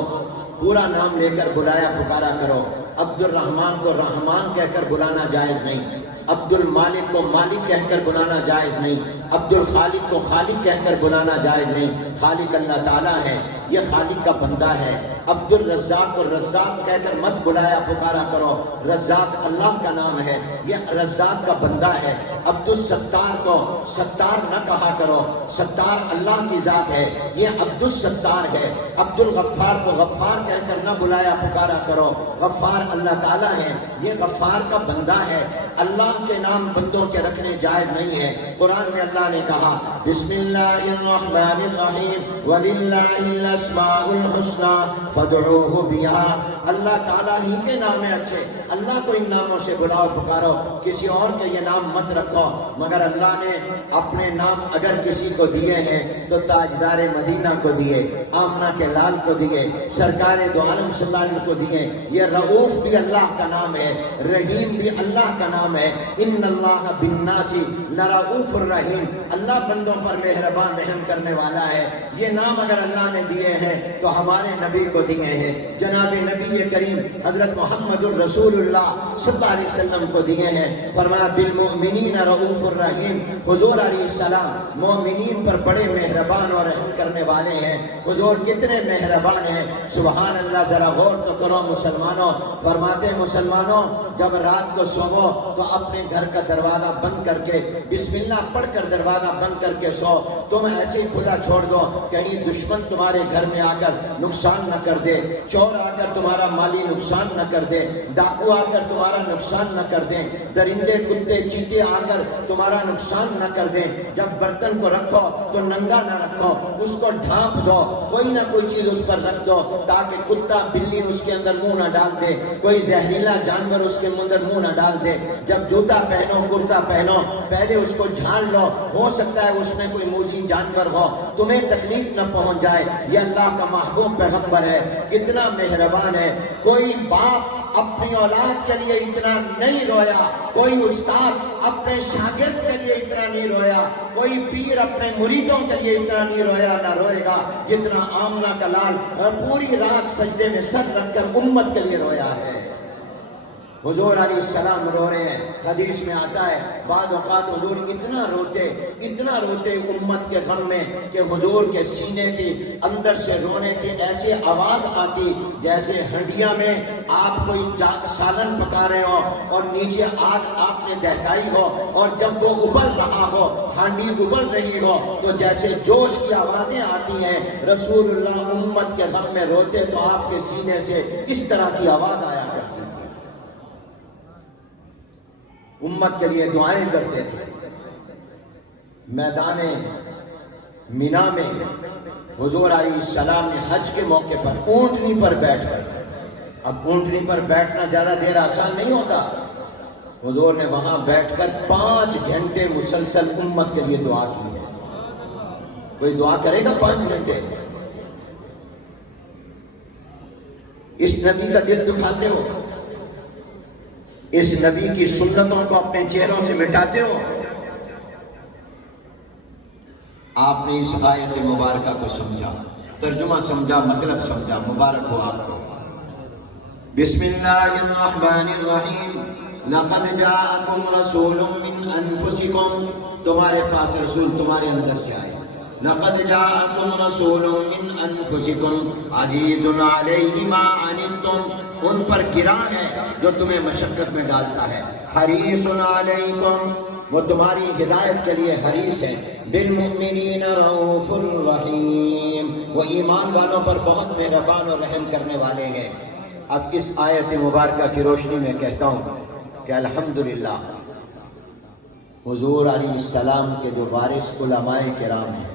پورا نام لے کر بلایا پکارا کرو، عبد الرحمن کو رحمان کہہ کر بلانا جائز نہیں، عبد المالک کو مالک کہہ کر بلانا جائز نہیں، عبد الخالق کو خالق کہہ کر بلانا جائز نہیں۔ خالق اللہ تعالیٰ ہے، یہ خالق کا بندہ ہے۔ عبد الرزاق کو رزاق کہہ کر مت بلایا پکارا کرو، رزاق اللہ کا نام ہے، یہ رزاق کا بندہ ہے۔ عبد الستار کو ستار نہ کہا کرو، ستار اللہ کی ذات ہے، یہ عبد الستار ہے۔ عبد الغفار کو غفار کہہ کر نہ بلایا پکارا کرو، غفار اللہ تعالیٰ ہے، یہ غفار کا بندہ ہے۔ اللہ کے نام بندوں کے رکھنے جائز نہیں ہے۔ قرآن میں اللہ نے کہا بسم اللہ الرحمن الرحیم وَلِلَّهِ الْأَسْمَاءُ الْحُسْنَى فَادْعُوهُ بِهَا، اللہ تعالیٰ ہی کے نام اچھے، اللہ کو ان ناموں سے بلاؤ پکارو، کسی اور کے یہ نام مت رکھو۔ مگر اللہ نے اپنے نام اگر کسی کو دیے ہیں تو تاجدار مدینہ کو دیے، آمنہ کے لال کو دیے، سرکار دو عالم صلی اللہ علیہ وسلم کو دیے۔ یہ رؤوف بھی اللہ کا نام ہے، رحیم بھی اللہ کا نام ہے۔ ان اللہ بالناس لرؤوف الرحیم، اللہ بندوں پر مہربان رحم کرنے والا ہے۔ یہ نام اگر اللہ نے دیے ہیں تو ہمارے نبی کو دیے ہیں، جناب نبی کریم حضرت محمد الرسول اللہ صلی اللہ علیہ وسلم کو دیے ہیں۔ فرمایا بالمؤمنین رؤوف الرحیم، حضور علیہ السلام مومنین پر بڑے مہربان اور رحم کرنے والے ہیں۔ حضور کتنے مہربان ہیں، سبحان اللہ، ذرا غور تو کرو مسلمانوں۔ فرماتے مسلمانوں جب رات کو سوو تو اپنے گھر کا دروازہ بند کر کے بسم اللہ پڑھ کر دروازہ بند کر کے سو، تم ایسے ہی کھلا چھوڑ دو، کہیں دشمن تمہارے گھر میں آ کر نقصان نہ کر دے، چور آ کر تمہارا مالی نقصان نہ کر دے، ڈاکو آ کر تمہارا نقصان نہ کر دیں، درندے کتے چیتے آ کر تمہارا نقصان نہ کر دیں۔ جب برتن کو رکھو تو ننگا نہ رکھو، اس کو ڈھانپ دو، کوئی نہ کوئی چیز اس پر رکھ دو تاکہ کتا بلی اس کے اندر منہ نہ ڈال دے، کوئی زہریلا جانور اس کے اندر منہ نہ ڈال دے۔ جب جوتا پہنو کرتا پہنو پہلے اس کو جھاڑ لو، ہو سکتا ہے اس میں کوئی موذی جانور ہو، تمہیں تکلیف نہ پہنچ جائے۔ یہ اللہ کا محبوب پیغمبر ہے، کتنا مہربان ہے۔ کوئی باپ اپنی اولاد کے لیے اتنا نہیں رویا، کوئی استاد اپنے شاگرد کے لیے اتنا نہیں رویا، کوئی پیر اپنے مریدوں کے لیے اتنا نہیں رویا نہ روئے گا جتنا آمنہ کا لال پوری رات سجدے میں سر رکھ کر امت کے لیے رویا ہے۔ حضور علیہ السلام رو رہے ہیں، حدیث میں آتا ہے بعض اوقات حضور اتنا روتے امت کے غم میں کہ حضور کے سینے کی اندر سے رونے کی ایسی آواز آتی جیسے ہنڈیا میں آپ کوئی سالن پکا رہے ہو اور نیچے آگ آپ نے دہکائی ہو، اور جب وہ ابل رہا ہو، ہانڈی ابل رہی ہو تو جیسے جوش کی آوازیں آتی ہیں۔ رسول اللہ امت کے غم میں روتے تو آپ کے سینے سے اس طرح کی آواز آیا کرتی تھی، امت کے لیے دعائیں کرتے تھے۔ میدان مینا میں حضور علیہ السلام نے حج کے موقع پر اونٹنی پر بیٹھ کر، اب اونٹنی پر بیٹھنا زیادہ دیر آسان نہیں ہوتا، حضور نے وہاں بیٹھ کر 5 گھنٹے مسلسل امت کے لیے دعا کی ہے۔ کوئی دعا کرے گا 5 گھنٹے؟ اس نبی کا دل دکھاتے ہو، اس نبی کی سنتوں کو اپنے چہروں سے مٹاتے ہو۔ آپ نے اس آیت مبارکہ کو سمجھا، ترجمہ سمجھا، مطلب سمجھا، مبارک ہو آپ کو۔ بسم اللہ الرحمن الرحیم، لقد جاءکم رسول من انفسکم، تمہارے پاس رسول تمہارے اندر سے آئے۔ لقد جاءکم رسول من انفسکم عزیز علیہ ما عنتم، ان پر گراں ہے جو تمہیں مشقت میں ڈالتا ہے۔ حریص علیکم، وہ تمہاری ہدایت کے لیے حریص ہے۔ بالمؤمنین رؤوف الرحیم، وہ ایمان والوں پر بہت مہربان اور رحم کرنے والے ہیں۔ اب اس آیت مبارکہ کی روشنی میں کہتا ہوں کہ الحمدللہ حضور علیہ السلام کے جو وارث علماء کرام ہیں،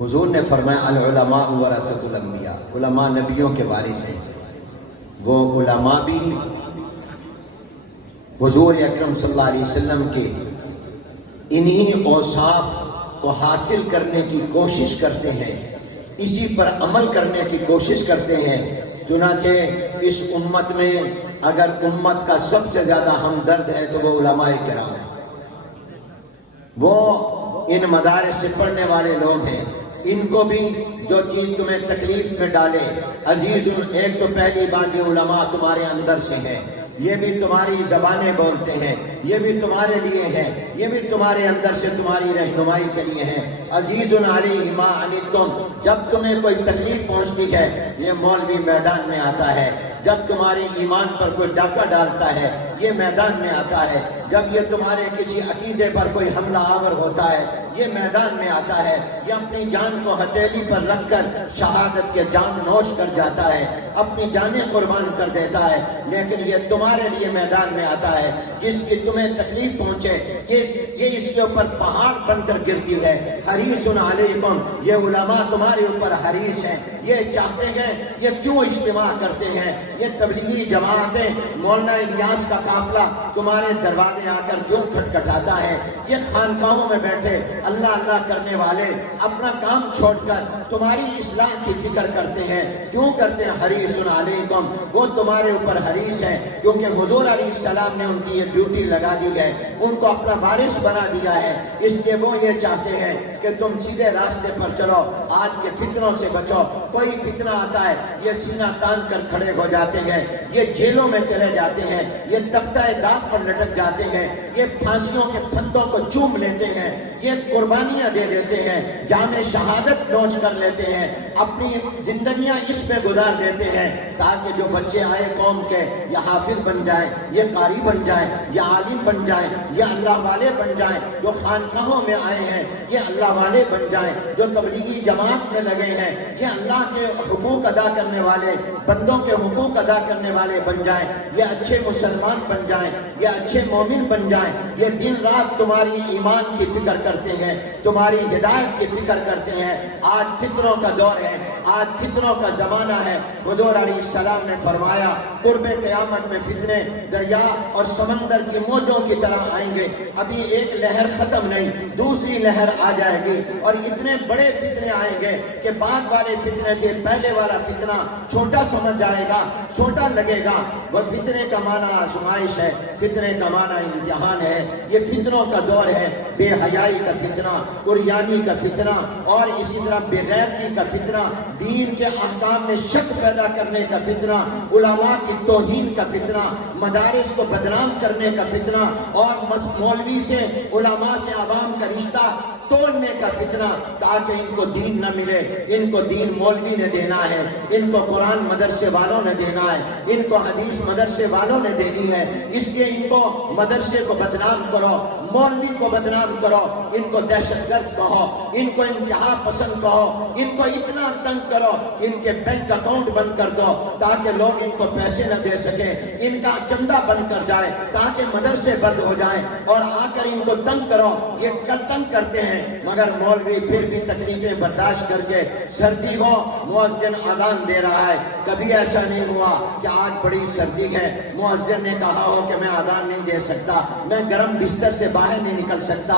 حضور نے فرمایا العلماء ورثۃ الانبیاء، علماء نبیوں کے وارث ہیں۔ وہ علماء بھی حضور اکرم صلی اللہ علیہ وسلم کے انہی اوصاف کو حاصل کرنے کی کوشش کرتے ہیں، اسی پر عمل کرنے کی کوشش کرتے ہیں۔ چنانچہ اس امت میں اگر امت کا سب سے زیادہ ہمدرد ہے تو وہ علماء کرام ہیں۔ وہ ان مدارس سے پڑھنے والے لوگ ہیں، ان کو بھی جو چیز تمہیں تکلیف میں ڈالے عزیز، ایک تو پہلی بات یہ علماء تمہارے اندر سے ہیں، یہ بھی تمہاری زبانیں بولتے ہیں، یہ بھی تمہارے لیے ہیں، یہ بھی تمہارے اندر سے تمہاری رہنمائی کے لیے ہیں۔ عزیز علیہ ما عنتم، جب تمہیں کوئی تکلیف پہنچتی ہے یہ مولوی میدان میں آتا ہے، جب تمہارے ایمان پر کوئی ڈاکہ ڈالتا ہے یہ میدان میں آتا ہے، جب یہ تمہارے کسی عقیدے پر کوئی حملہ آور ہوتا ہے یہ میدان میں آتا ہے، یہ اپنی جان کو ہتھیلی پر رکھ کر شہادت کے جام نوش کر جاتا ہے، اپنی جانیں قربان کر دیتا ہے، لیکن یہ تمہارے لیے میدان میں آتا ہے۔ جس کی تمہیں تکلیف پہنچے یہ اس کے اوپر پہاڑ بن کر گرتی ہے۔ حریص علیکم، یہ علماء تمہارے اوپر حریص ہیں، یہ چاہتے ہیں، یہ کیوں اجتماع کرتے ہیں، یہ تبلیغی جماعتیں مولانا الیاس کا قافلہ تمہارے دروازے آ کر کیوں کھٹکھٹاتا ہے؟ یہ خانقاہوں میں بیٹھے اللہ اللہ کرنے والے اپنا کام چھوڑ کر تمہاری اصلاح کی فکر کرتے ہیں، کیوں کرتے ہیں؟ حریص علیکم، وہ تمہارے اوپر حریص ہے، کیونکہ حضور علیہ السلام نے ان کی یہ ڈیوٹی لگا دی ہے، ان کو اپنا وارث بنا دیا ہے، اس لیے وہ یہ چاہتے ہیں کہ تم سیدھے راستے پر چلو، آج کے فتنوں سے بچو۔ کوئی فتنہ آتا ہے یہ سینہ تان کر کھڑے ہو جاتے ہیں، یہ جیلوں میں چلے جاتے ہیں، یہ تختہ داغ پر لٹک جاتے ہیں، یہ پھانسیوں کے پھندوں کو چوم لیتے ہیں، یہ قربانیاں دے دیتے ہیں، جام شہادت نوچ کر لیتے ہیں، اپنی زندگیاں اس میں گزار دیتے ہیں تاکہ جو بچے آئے قوم کے یہ حافظ بن جائیں، یہ قاری بن جائیں، یہ عالم بن جائیں، یہ اللہ والے بن جائیں، جو خانقاہوں میں آئے ہیں یہ اللہ والے بن جائیں، جو تبلیغی جماعت میں لگے ہیں یہ اللہ کے حقوق ادا کرنے والے، بندوں کے حقوق ادا کرنے والے بن جائیں، یہ اچھے مسلمان بن جائیں، یہ اچھے مومن بن جائیں، یہ دن رات تمہاری ایمان کی فکر کرتے ہیں، تمہاری ہدایت کی فکر کرتے ہیں۔ آج فتنوں کا دور ہے، آج فتنوں کا زمانہ ہے۔ حضور علیہ السلام نے فرمایا قرب قیامت میں فتنے دریا اور سمندر کی موجوں کی طرح آئیں گے، ابھی ایک لہر ختم نہیں، دوسری لہر آ جائے گی، اور اتنے بڑے فتنے آئیں گے کہ بعد والے فتنے سے پہلے والا فتنہ چھوٹا سمجھ جائے گا، چھوٹا لگے گا۔ وہ فتنے کا معنی آزمائش ہے، فتنے کا معنی امتحان ہے، یہ فتنوں کا دور ہے۔ بے حیائی کا فتنہ، عریانی کا فتنہ، اور اسی طرح بے غیرتی کا فتنہ، دین کے احکام میں شک پیدا کرنے کا فتنہ، علماء کی توہین کا فتنہ، مدارس کو بدنام کرنے کا فتنہ، اور مولوی سے علماء سے عوام کا رشتہ توڑنے کا فتنہ، تاکہ ان کو دین نہ ملے۔ ان کو دین مولوی نے دینا ہے، ان کو قرآن مدرسے والوں نے دینا ہے، ان کو حدیث مدرسے والوں نے دینی ہے، اس لیے ان کو مدرسے کو بدنام کرو، مولوی کو بدنام کرو، ان کو دہشت گرد کہو، ان کو انتہا پسند کہو، ان کو اتنا تنگ کرو، ان کے بینک اکاؤنٹ بند کر دو تاکہ لوگ ان کو پیسے نہ دے سکیں، ان کا چندہ بند کر جائے تاکہ مدرسے بند ہو جائیں، اور آ کر ان کو تنگ کرو۔ یہ تنگ کرتے ہیں، مگر مولوی پھر بھی تکلیفیں برداشت کر کے، سردی ہو مؤذن اذان دے رہا ہے، کبھی ایسا نہیں ہوا کہ آج بڑی سردی ہے مؤذن نے کہا ہو کہ میں اذان نہیں دے سکتا، میں گرم بستر سے باہر نہیں نکل سکتا،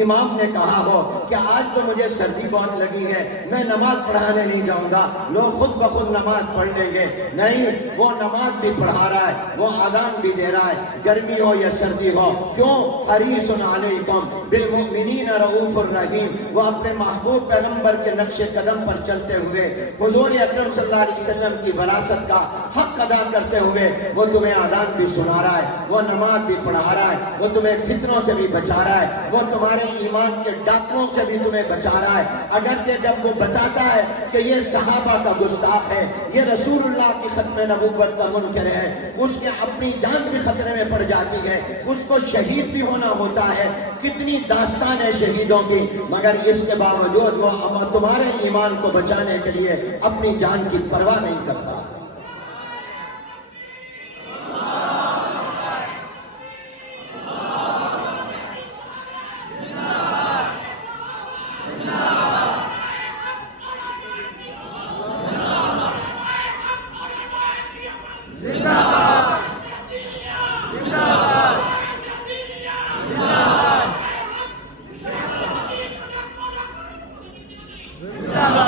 امام نے کہا ہو کہ آج تو مجھے سردی بہت لگی ہے میں نماز پڑھانے نہیں جاؤں گا، لوگ خود بخود نماز پڑھ لیں گے۔ نہیں، وہ نماز بھی پڑھا رہا ہے، وہ اذان بھی دے رہا ہے، گرمی ہو یا سردی ہو۔ کیوں؟ حریص علیکم بالمؤمنین رؤوف الرحیم، وہ اپنے محبوب پیغمبر کے نقش قدم پر چلتے ہوئے، حضور اکرم صلی اللہ علیہ وسلم کی وراثت کا حق ادا کرتے ہوئے، وہ تمہیں اذان بھی سنا رہا ہے، وہ نماز بھی پڑھا رہا ہے، وہ تمہیں فتنوں سے بھی بچا رہا ہے، وہ تمہارے ایمان کے ڈاکوں سے بھی تمہیں بچا رہا ہے۔ اگرچہ جب وہ بتاتا ہے کہ یہ صحابہ کا گستاخ ہے، یہ رسول اللہ کی ختم نبوت کا منکر ہے، اس کی اپنی جان بھی خطرے میں پڑ جاتی ہے، اس کو شہید بھی ہونا ہوتا ہے، کتنی داستان ہے شہیدوں کی، مگر اس کے باوجود وہ تمہارے ایمان کو بچانے کے لیے اپنی جان کی پرواہ نہیں کرتا۔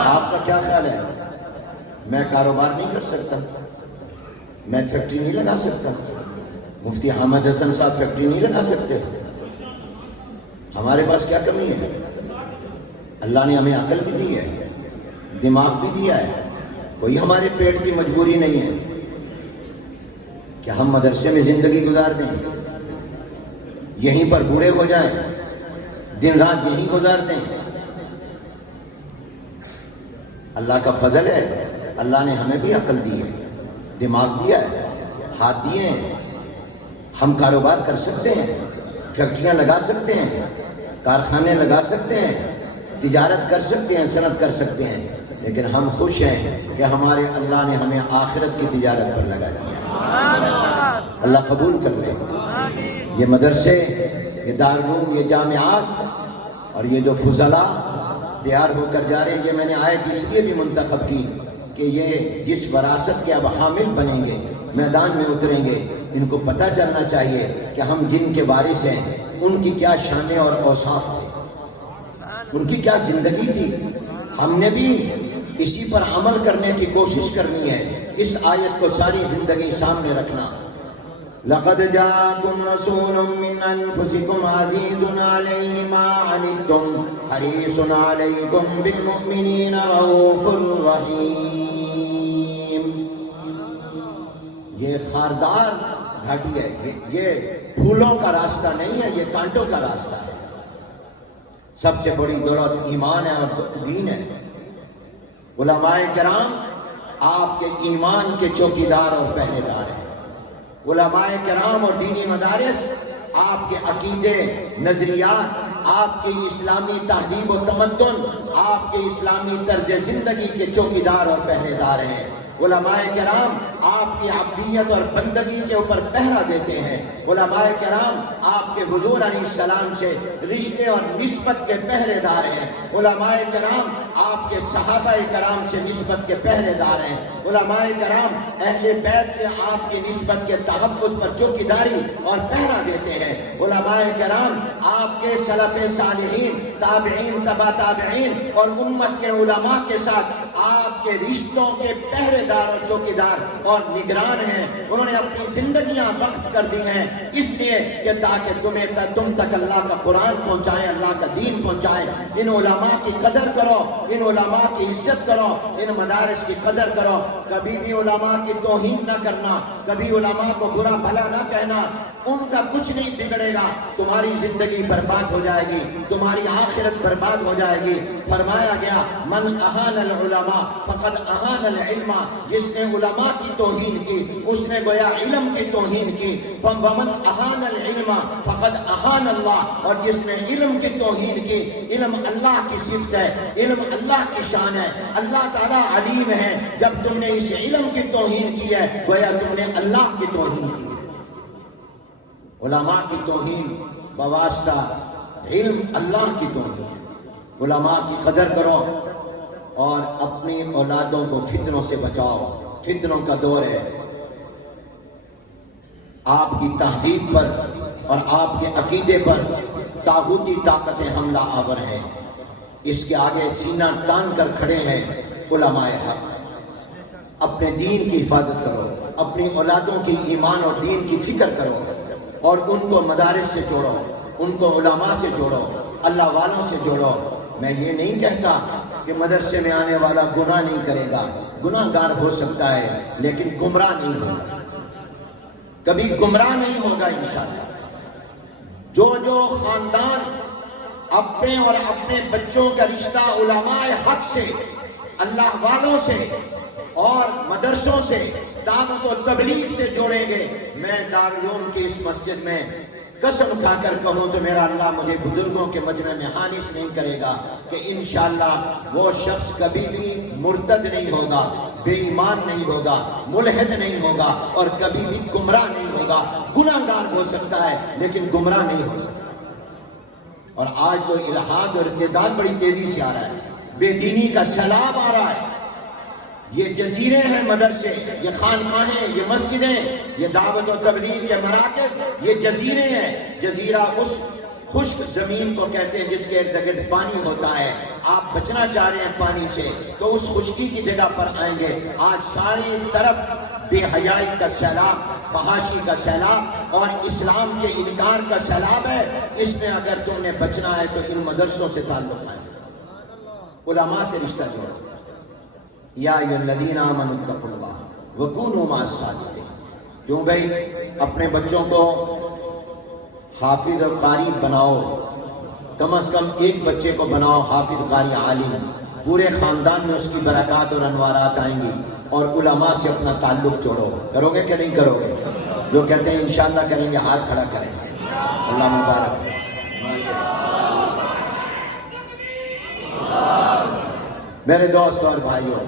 آپ کا کیا خیال ہے؟ میں کاروبار نہیں کر سکتا، میں فیکٹری نہیں لگا سکتا، مفتی حامد حسن صاحب فیکٹری نہیں لگا سکتے؟ ہمارے پاس کیا کمی ہے؟ اللہ نے ہمیں عقل بھی دی ہے، دماغ بھی دیا ہے، کوئی ہمارے پیٹ کی مجبوری نہیں ہے کہ ہم مدرسے میں زندگی گزار دیں، یہیں پر بوڑھے ہو جائیں، دن رات یہیں گزار دیں۔ اللہ کا فضل ہے، اللہ نے ہمیں بھی عقل دی ہے، دماغ دیا ہے، ہاتھ دیے ہیں، ہم کاروبار کر سکتے ہیں، فیکٹریاں لگا سکتے ہیں، کارخانے لگا سکتے ہیں، تجارت کر سکتے ہیں، صنعت کر سکتے ہیں، لیکن ہم خوش ہیں کہ ہمارے اللہ نے ہمیں آخرت کی تجارت پر لگا دیا۔ اللہ قبول کر لے۔ یہ مدرسے، یہ دارالعلوم، یہ جامعات اور یہ جو فضلاء تیار ہو کر جا رہے ہیں، یہ میں نے آیت اس لیے بھی منتخب کی کہ یہ جس وراثت کے اب حامل بنیں گے، میدان میں اتریں گے، ان کو پتہ چلنا چاہیے کہ ہم جن کے وارث ہیں ان کی کیا شانیں اور اوصاف تھے، ان کی کیا زندگی تھی. ہم نے بھی اسی پر عمل کرنے کی کوشش کرنی ہے. اس آیت کو ساری زندگی سامنے رکھنا. لقد جاءكم رسول من انفسكم عزيز عليه ما عنتم حريص عليكم بالمؤمنين رؤوف رحيم. یہ خاردار گھاٹی ہے، یہ پھولوں کا راستہ نہیں ہے، یہ کانٹوں کا راستہ ہے. سب سے بڑی دولت ایمان ہے اور دین ہے. علماء کرام آپ کے ایمان کے چوکیدار اور پہرے دار ہیں. علماء کرام اور دینی مدارس آپ کے عقیدے، نظریات، آپ کی اسلامی تہذیب و تمدن، آپ کے اسلامی طرز زندگی کے چوکیدار اور پہرے دار ہیں. علماء کرام آپ کی عبدیت اور بندگی کے اوپر پہرا دیتے ہیں. علماء کرام آپ کے حضور علیہ السلام سے رشتے اور نسبت کے پہرے دار ہیں. علماء کرام آپ کے صحابہ کرام سے نسبت کے پہرے دار ہیں. علماء کرام اہل بیت سے آپ کی نسبت کے تحفظ پر چوکیداری اور پہرا دیتے ہیں. علماء کرام آپ کے سلف صالحین، تابعین، تبع تابعین اور امت کے علماء کے ساتھ آپ کے رشتوں کے پہرے دار اور چوکیدار اور نگران ہیں. انہوں نے اپنی زندگیاں وقف کر دی ہیں اس لیے کہ تاکہ تم تک اللہ کا قرآن پہنچائے، اللہ کا دین پہنچائے. ان علماء کی قدر کرو، ان علماء کی عزت کرو، ان مدارس کی قدر کرو. کبھی بھی علماء کی توہین نہ کرنا، کبھی علماء کو برا بھلا نہ کہنا. ان کا کچھ نہیں بگڑے گا، تمہاری زندگی برباد ہو جائے گی، تمہاری آخرت برباد ہو جائے گی. فرمایا گیا من اہان العلماء فقد اہان العلم. جس نے علماء کی توہین کی اس نے گویا علم کی توہین کی. ومن اہان العلم فقد اہان اللہ. اور جس نے علم کی توہین کی، علم اللہ کی صفت ہے، علم اللہ کی شان ہے. اللہ تعالیٰ علیم ہے. جب تم نے اس علم کی توہین کی ہے گویا تم نے اللہ کی توہین کی. علماء کی توہین بواسطہ علم اللہ کی توہین ہے. علماء کی قدر کرو اور اپنی اولادوں کو فتنوں سے بچاؤ. فتنوں کا دور ہے. آپ کی تہذیب پر اور آپ کے عقیدے پر طاغوتی طاقتیں حملہ آور ہیں. اس کے آگے سینہ تان کر کھڑے ہیں علماء حق. اپنے دین کی حفاظت کرو، اپنی اولادوں کی ایمان اور دین کی فکر کرو اور ان کو مدارس سے جوڑو، ان کو علماء سے جوڑو، اللہ والوں سے جوڑو. میں یہ نہیں کہتا کہ مدرسے میں آنے والا گناہ نہیں کرے گا، گناہ گار ہو سکتا ہے لیکن گمراہ نہیں ہوگا، کبھی گمراہ نہیں ہوگا انشاءاللہ. جو خاندان اپنے اور اپنے بچوں کا رشتہ علماء حق سے، اللہ والوں سے اور مدرسوں سے، دعوت و تبلیغ سے جوڑیں گے، میں دارالعلوم کی اس مسجد میں قسم کھا کر کہوں تو میرا اللہ مجھے بزرگوں کے مجمع میں حانس نہیں کرے گا کہ انشاءاللہ وہ شخص کبھی بھی مرتد نہیں ہوگا، بے ایمان نہیں ہوگا، ملحد نہیں ہوگا اور کبھی بھی گمراہ نہیں ہوگا. گناہ گار ہو سکتا ہے لیکن گمراہ نہیں ہو سکتا. اور آج تو الحاد اور ارتداد بڑی تیزی سے آ رہا ہے، بے دینی کا سیلاب آ رہا ہے. یہ جزیرے ہیں مدرسے، یہ خانقاہیں، یہ مسجدیں، یہ دعوت و تبلیغ کے مراکز، یہ جزیرے ہیں. جزیرہ اس خشک زمین کو کہتے ہیں جس کے ارد گرد پانی ہوتا ہے. آپ بچنا چاہ رہے ہیں پانی سے تو اس خشکی کی جگہ پر آئیں گے. آج ساری طرف بے حیائی کا سیلاب، فحاشی کا سیلاب اور اسلام کے انکار کا سیلاب ہے. اس میں اگر تم نے بچنا ہے تو ان مدرسوں سے تعلق ہے، علماء سے رشتہ جوڑو. یا ایھا الذین آمنوا اتقوا اللہ وکونوا مع الصادقین. کیوں بھائی اپنے بچوں کو حافظ اور قاری بناؤ، کم از کم ایک بچے کو بناؤ حافظ قاری عالم. پورے خاندان میں اس کی برکات اور انوارات آئیں گی. اور علماء سے اپنا تعلق جوڑو. کرو گے کہ نہیں کرو گے؟ جو کہتے ہیں انشاءاللہ کریں گے ہاتھ کھڑا کریں گے. اللہ مبارک. میرے دوست اور بھائیوں،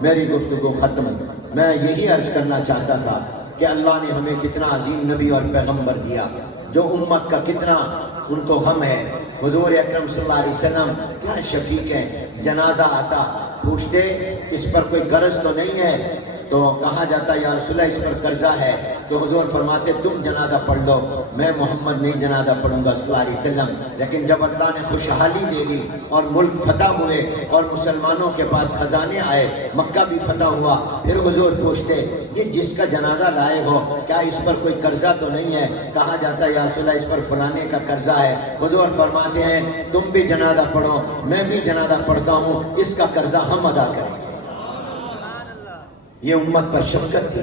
میری گفتگو ختم. میں یہی عرض کرنا چاہتا تھا کہ اللہ نے ہمیں کتنا عظیم نبی اور پیغمبر دیا جو امت کا کتنا ان کو غم ہے. حضور اکرم صلی اللہ علیہ وسلم کیا شفیق ہیں. جنازہ آتا پوچھتے اس پر کوئی قرض تو نہیں ہے؟ تو کہا جاتا یا رسول اللہ اس پر قرضہ ہے، تو حضور فرماتے تم جنازہ پڑھ لو، میں محمد نہیں جنازہ پڑھوں گا صلی اللہ علیہ وسلم۔ لیکن جب اللہ نے خوشحالی دے دی اور ملک فتح ہوئے اور مسلمانوں کے پاس خزانے آئے، مکہ بھی فتح ہوا، پھر حضور پوچھتے یہ جس کا جنازہ لائے ہو کیا اس پر کوئی قرضہ تو نہیں ہے؟ کہا جاتا یا رسول اللہ اس پر فلانے کا قرضہ ہے۔ حضور فرماتے ہیں تم بھی جنازہ پڑھو، میں بھی جنازہ پڑھتا ہوں، اس کا قرضہ ہم ادا کریں گے۔ یہ امت پر شفقت تھی،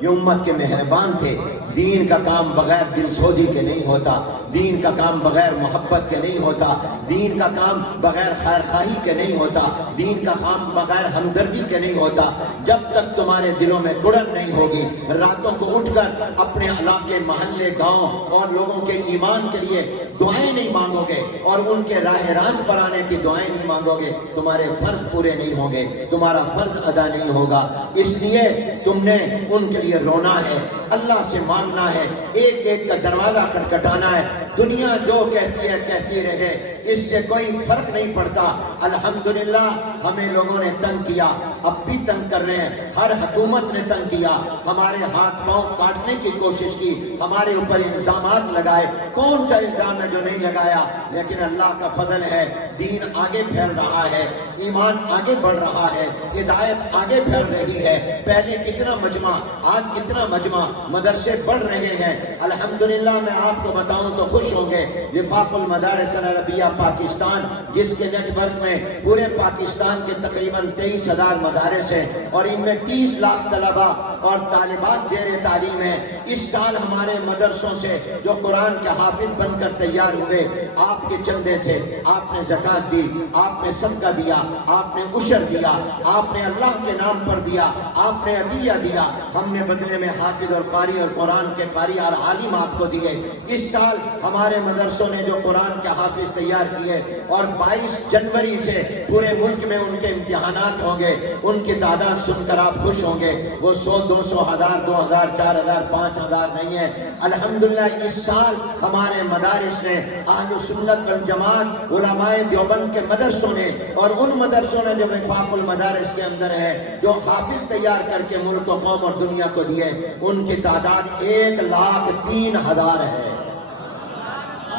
یہ امت کے مہربان تھے۔ دین کا کام بغیر دل سوزی کے نہیں ہوتا، دین کا کام بغیر محبت کے نہیں ہوتا، دین کا کام بغیر خیر خواہی کے نہیں ہوتا، دین کا کام بغیر ہمدردی کے نہیں ہوتا۔ جب تک تمہارے دلوں میں کڑن نہیں ہوگی، راتوں کو اٹھ کر اپنے علاقے، محلے، گاؤں اور لوگوں کے ایمان کے لیے دعائیں نہیں مانگو گے اور ان کے راہ راست پر آنے کی دعائیں نہیں مانگو گے، تمہارے فرض پورے نہیں ہوں گے، تمہارا فرض ادا نہیں ہوگا۔ اس لیے تم نے ان کے لیے رونا ہے، اللہ سے مانگنا ہے، ایک ایک کا دروازہ کھٹکھٹانا ہے۔ دنیا جو کہتی ہے کہتی رہے، اس سے کوئی فرق نہیں پڑتا۔ الحمدللہ ہمیں لوگوں نے تنگ کیا، اب بھی تنگ کر رہے ہیں، ہر حکومت نے تنگ کیا، ہمارے ہاتھ پاؤں کاٹنے کی کوشش کی، ہمارے اوپر الزامات لگائے۔ کون سا الزام ہے جو نہیں لگایا؟ لیکن اللہ کا فضل ہے، دین آگے پھیل رہا ہے، ایمان آگے بڑھ رہا ہے، ہدایت آگے پھیل رہی ہے۔ پہلے کتنا مجمع، آج کتنا مجمع، مدرسے بڑھ رہے ہیں۔ الحمدللہ میں آپ کو بتاؤں تو خوش ہوں گے، وفاق المدارس العربیہ پاکستان، جس کے نیٹ ورک میں پورے پاکستان کے تقریباً 23,000 مدارس ہیں اور ان میں 30 لاکھ طلبہ اور طالبات زیر تعلیم ہیں۔ اس سال ہمارے مدرسوں سے جو قرآن کے حافظ بن کر تیار ہوئے، آپ کے چندے سے، آپ نے زکوٰۃ دی، آپ نے صدقہ دیا، آپ نے عشر دیا، آپ نے اللہ کے نام پر دیا، آپ نے عطیہ دیا، ہم نے بدلے میں حافظ اور قاری اور قرآن کے قاری اور عالم آپ کو دیے۔ اس سال ہمارے مدرسوں نے جو قرآن کے حافظ تیار کیے اور 22 جنوری سے پورے ملک میں ان کے امتحانات ہوں گے، ان کی تعداد سن کر آپ خوش ہوں گے۔ وہ 100، 200، 1000، 2000، 4000، 5000 نہیں ہے۔ الحمدللہ اس سال ہمارے مدارس نے، اہل سنت والجماعت علماء دیوبند کے مدرسوں نے اور ان مدرسوں نے جو وفاق المدارس کے اندر ہے، جو حافظ تیار کر کے ملک و قوم اور دنیا کو دیے، ان کی تعداد 1,03,000 ہے۔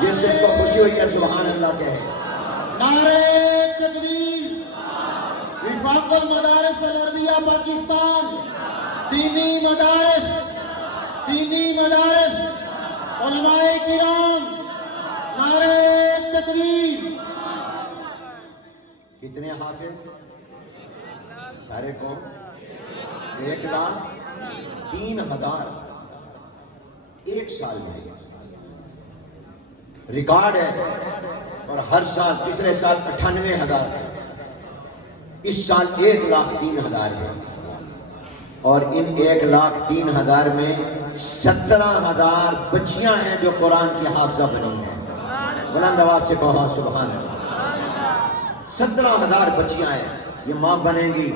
جس کو خوشی ہوئی ہے سبحان اللہ کہے۔ نعرہ تکبیر، وفاق المدارس العربیہ پاکستان، دینی مدارس، علماء کرام، نعرہ تکبیر۔ کتنے حافظ؟ سارے کون؟ 1,03,000 ایک سال میں ریکارڈ ہے۔ اور ہر سال، پچھلے سال 98,000 تھے، اس سال 1,03,000 ہے۔ اور ان 1,03,000 میں 17,000 بچیاں ہیں جو قرآن کی حافظہ بنی ہیں۔ بلند آواز سے کہو سبحان اللہ۔ 17,000 بچیاں ہیں، یہ ماں بنیں گی،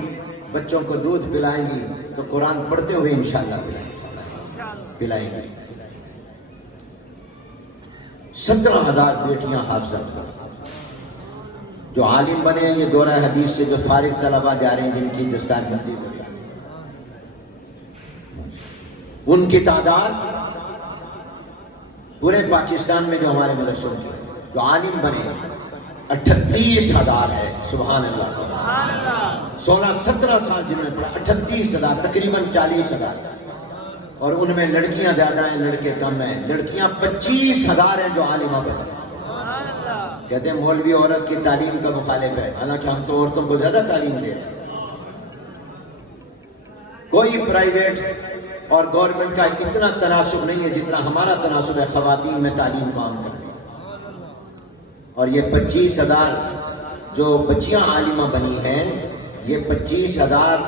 بچوں کو دودھ پلائیں گی تو قرآن پڑھتے ہوئے انشاءاللہ پلائیں گی۔ 17,000 بیٹیاں حافظہ جو عالم بنے ہیں، یہ دورہ حدیث سے جو فارغ طلبہ جا رہے ہیں، جن کی دستار بندی ہوئی، ان کی تعداد پورے پاکستان میں جو ہمارے مدرسوں میں جو عالم بنے 38,000 ہے۔ سبحان اللہ۔ 16-17 سال جن میں پڑھا 38,000، تقریباً 40,000۔ اور ان میں لڑکیاں زیادہ ہیں، لڑکے کم ہیں۔ لڑکیاں 25,000 ہیں جو عالمہ بنے۔ کہتے ہیں مولوی عورت کی تعلیم کا مخالف ہے، حالانکہ ہم تو عورتوں کو زیادہ تعلیم دے رہے ہیں۔ کوئی پرائیویٹ اور گورنمنٹ کا اتنا تناسب نہیں ہے جتنا ہمارا تناسب ہے خواتین میں تعلیم کو عام کرنے۔ اور یہ 25,000 جو بچیاں عالمہ بنی ہیں، یہ 25,000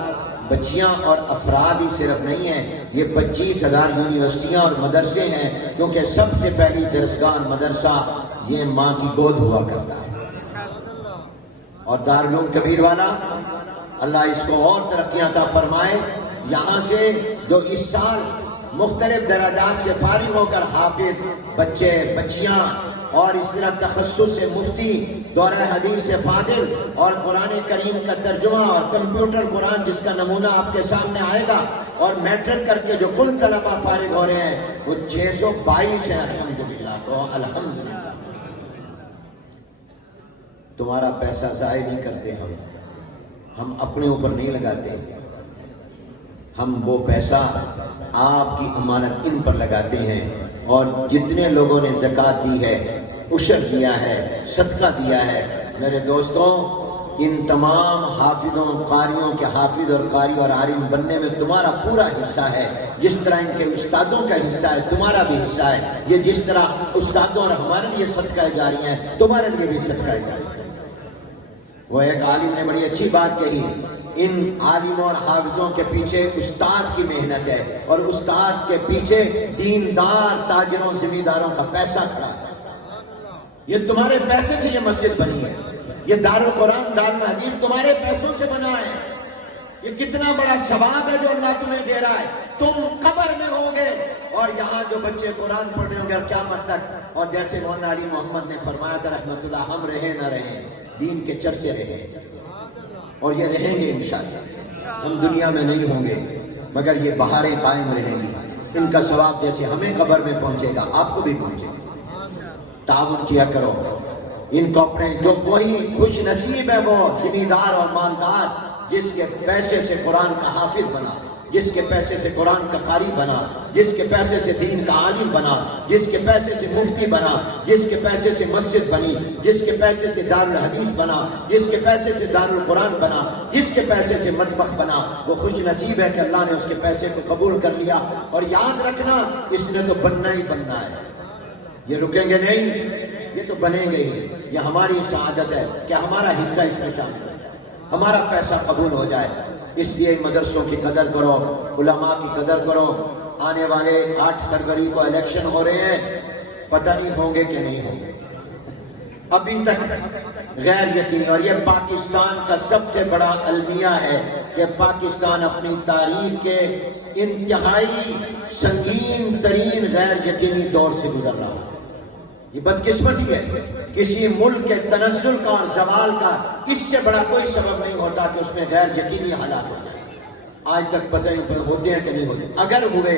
بچیاں اور افراد ہی صرف نہیں ہیں، یہ 25,000 یونیورسٹیاں اور مدرسے ہیں، کیونکہ سب سے پہلی درسگاہ اور مدرسہ یہ ماں کی گود ہوا کرتا ہے۔ اور دارالعلوم کبیر والا، اللہ اس کو اور ترقیاں عطا فرمائے۔ یہاں سے جو اس سال مختلف درجات سے فارغ ہو کر حافظ بچے بچیاں اور اس طرح تخصص سے مفتی، دورہ حدیث سے فاضل، اور قرآن کریم کا ترجمہ اور کمپیوٹر قرآن جس کا نمونہ آپ کے سامنے آئے گا، اور میٹرک کر کے جو کل طلبہ فارغ ہو رہے ہیں وہ 622 ہیں۔ الحمدللہ الحمدللہ۔ تمہارا پیسہ ضائع نہیں کرتے ہم اپنے اوپر نہیں لگاتے، ہم وہ پیسہ آپ کی امانت ان پر لگاتے ہیں، اور جتنے لوگوں نے زکوٰۃ دی ہے، عشر دیا ہے، صدقہ دیا ہے، میرے دوستوں ان تمام حافظوں قاریوں کے حافظ اور قاری اور عالم بننے میں تمہارا پورا حصہ ہے، جس طرح ان کے استادوں کا حصہ ہے تمہارا بھی حصہ ہے۔ یہ جس طرح استادوں اور ہمارے لیے صدقہ جاری ہیں، تمہارے لیے بھی صدقہ جاری ہے۔ وہ ایک عالم نے بڑی اچھی بات کہی، ان عالموں اور حافظوں کے پیچھے استاد کی محنت ہے، اور استاد کے پیچھے دیندار تاجروں زمینداروں کا پیسہ کھڑا ہے۔ یہ تمہارے پیسے سے یہ مسجد بنی ہے، یہ دارالقرآن دارالحدیث تمہارے پیسوں سے بنا ہے۔ یہ کتنا بڑا ثواب ہے جو اللہ تمہیں دے رہا ہے۔ تم قبر میں ہوگے اور یہاں جو بچے قرآن پڑھ رہے ہوں گے اور قیامت تک، اور جیسے مولانا علی محمد نے فرمایا تھا رحمت اللہ، ہم رہے نہ رہے دین کے چرچے رہے، اور یہ رہیں گے انشاءاللہ۔ ہم دنیا میں نہیں ہوں گے مگر یہ بہاریں قائم رہیں گی۔ ان کا ثواب جیسے ہمیں قبر میں پہنچے گا آپ کو بھی پہنچے گا۔ تعاون کیا کرو، ان کو اپنے جو کوئی خوش نصیب ہے وہ زمیندار اور مالدار جس کے پیسے سے قرآن کا حافظ بنا، جس کے پیسے سے قرآن کا قاری بنا، جس کے پیسے سے دین کا عالم بنا، جس کے پیسے سے مفتی بنا، جس کے پیسے سے مسجد بنی، جس کے پیسے سے دارالحدیث بنا، جس کے پیسے سے دارالقرآن بنا، جس کے پیسے سے مطبخ بنا، وہ خوش نصیب ہے کہ اللہ نے اس کے پیسے کو قبول کر لیا۔ اور یاد رکھنا اس نے تو بننا ہی بننا ہے، یہ رکیں گے نہیں، یہ تو بنیں گے ہی۔ یہ ہماری سعادت ہے کہ ہمارا حصہ اس میں شامل ہو جائے، ہمارا پیسہ قبول ہو جائے۔ اس لیے مدرسوں کی قدر کرو، علماء کی قدر کرو۔ آنے والے 8 فروری کو الیکشن ہو رہے ہیں، پتہ نہیں ہوں گے کہ نہیں ہوں گے، ابھی تک غیر یقینی۔ اور یہ پاکستان کا سب سے بڑا المیہ ہے کہ پاکستان اپنی تاریخ کے انتہائی سنگین ترین غیر یقینی دور سے گزر رہا ہے۔ یہ بدقسمتی ہے، کسی ملک کے تنزل کا اور زوال کا اس سے بڑا کوئی سبب نہیں ہوتا کہ اس میں غیر یقینی حالات ہو جائیں۔ آج تک پتہ نہیں ہوتے ہیں کہ نہیں ہوتے، اگر ہوئے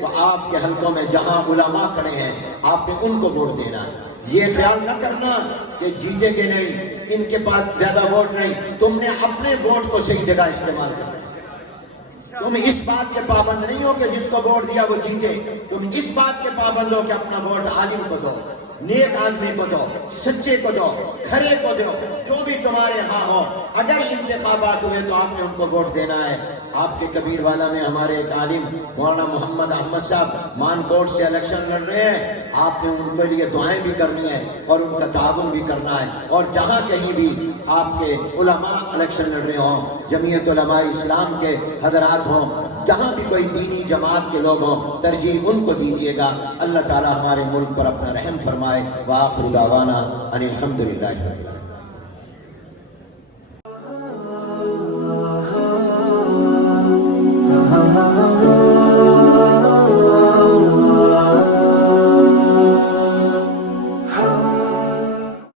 تو آپ کے حلقوں میں جہاں علماء کھڑے ہیں آپ نے ان کو ووٹ دینا ہے۔ یہ خیال نہ کرنا کہ جیتیں گے نہیں، ان کے پاس زیادہ ووٹ نہیں، تم نے اپنے ووٹ کو صحیح جگہ استعمال کرنا ہے۔ تم اس بات کے پابند نہیں ہو کہ جس کو ووٹ دیا وہ جیتے، تم اس بات کے پابند ہو کہ اپنا ووٹ عالم کو دو، نیک آدمی کو دو، سچے کو دو، کھرے کو دو، جو بھی تمہارے ہاں ہو۔ اگر انتخابات ہوئے تو آپ نے ان کو ووٹ دینا ہے۔ آپ کے کبیر والا میں ہمارے ایک عالم مولانا محمد احمد صاحب مانکوٹ سے الیکشن لڑ رہے ہیں، آپ نے ان کے لیے دعائیں بھی کرنی ہے اور ان کا تعاون بھی کرنا ہے۔ اور جہاں کہیں بھی آپ کے علماء الیکشن لڑ رہے ہوں، جمعیت علماء اسلام کے حضرات ہوں، جہاں بھی کوئی دینی جماعت کے لوگ ہوں، ترجیح ان کو دیجیے گا۔ اللہ تعالی ہمارے ملک پر اپنا رحم فرمائے۔ وآخر دعوانا ان الحمدللہ رب العالمین۔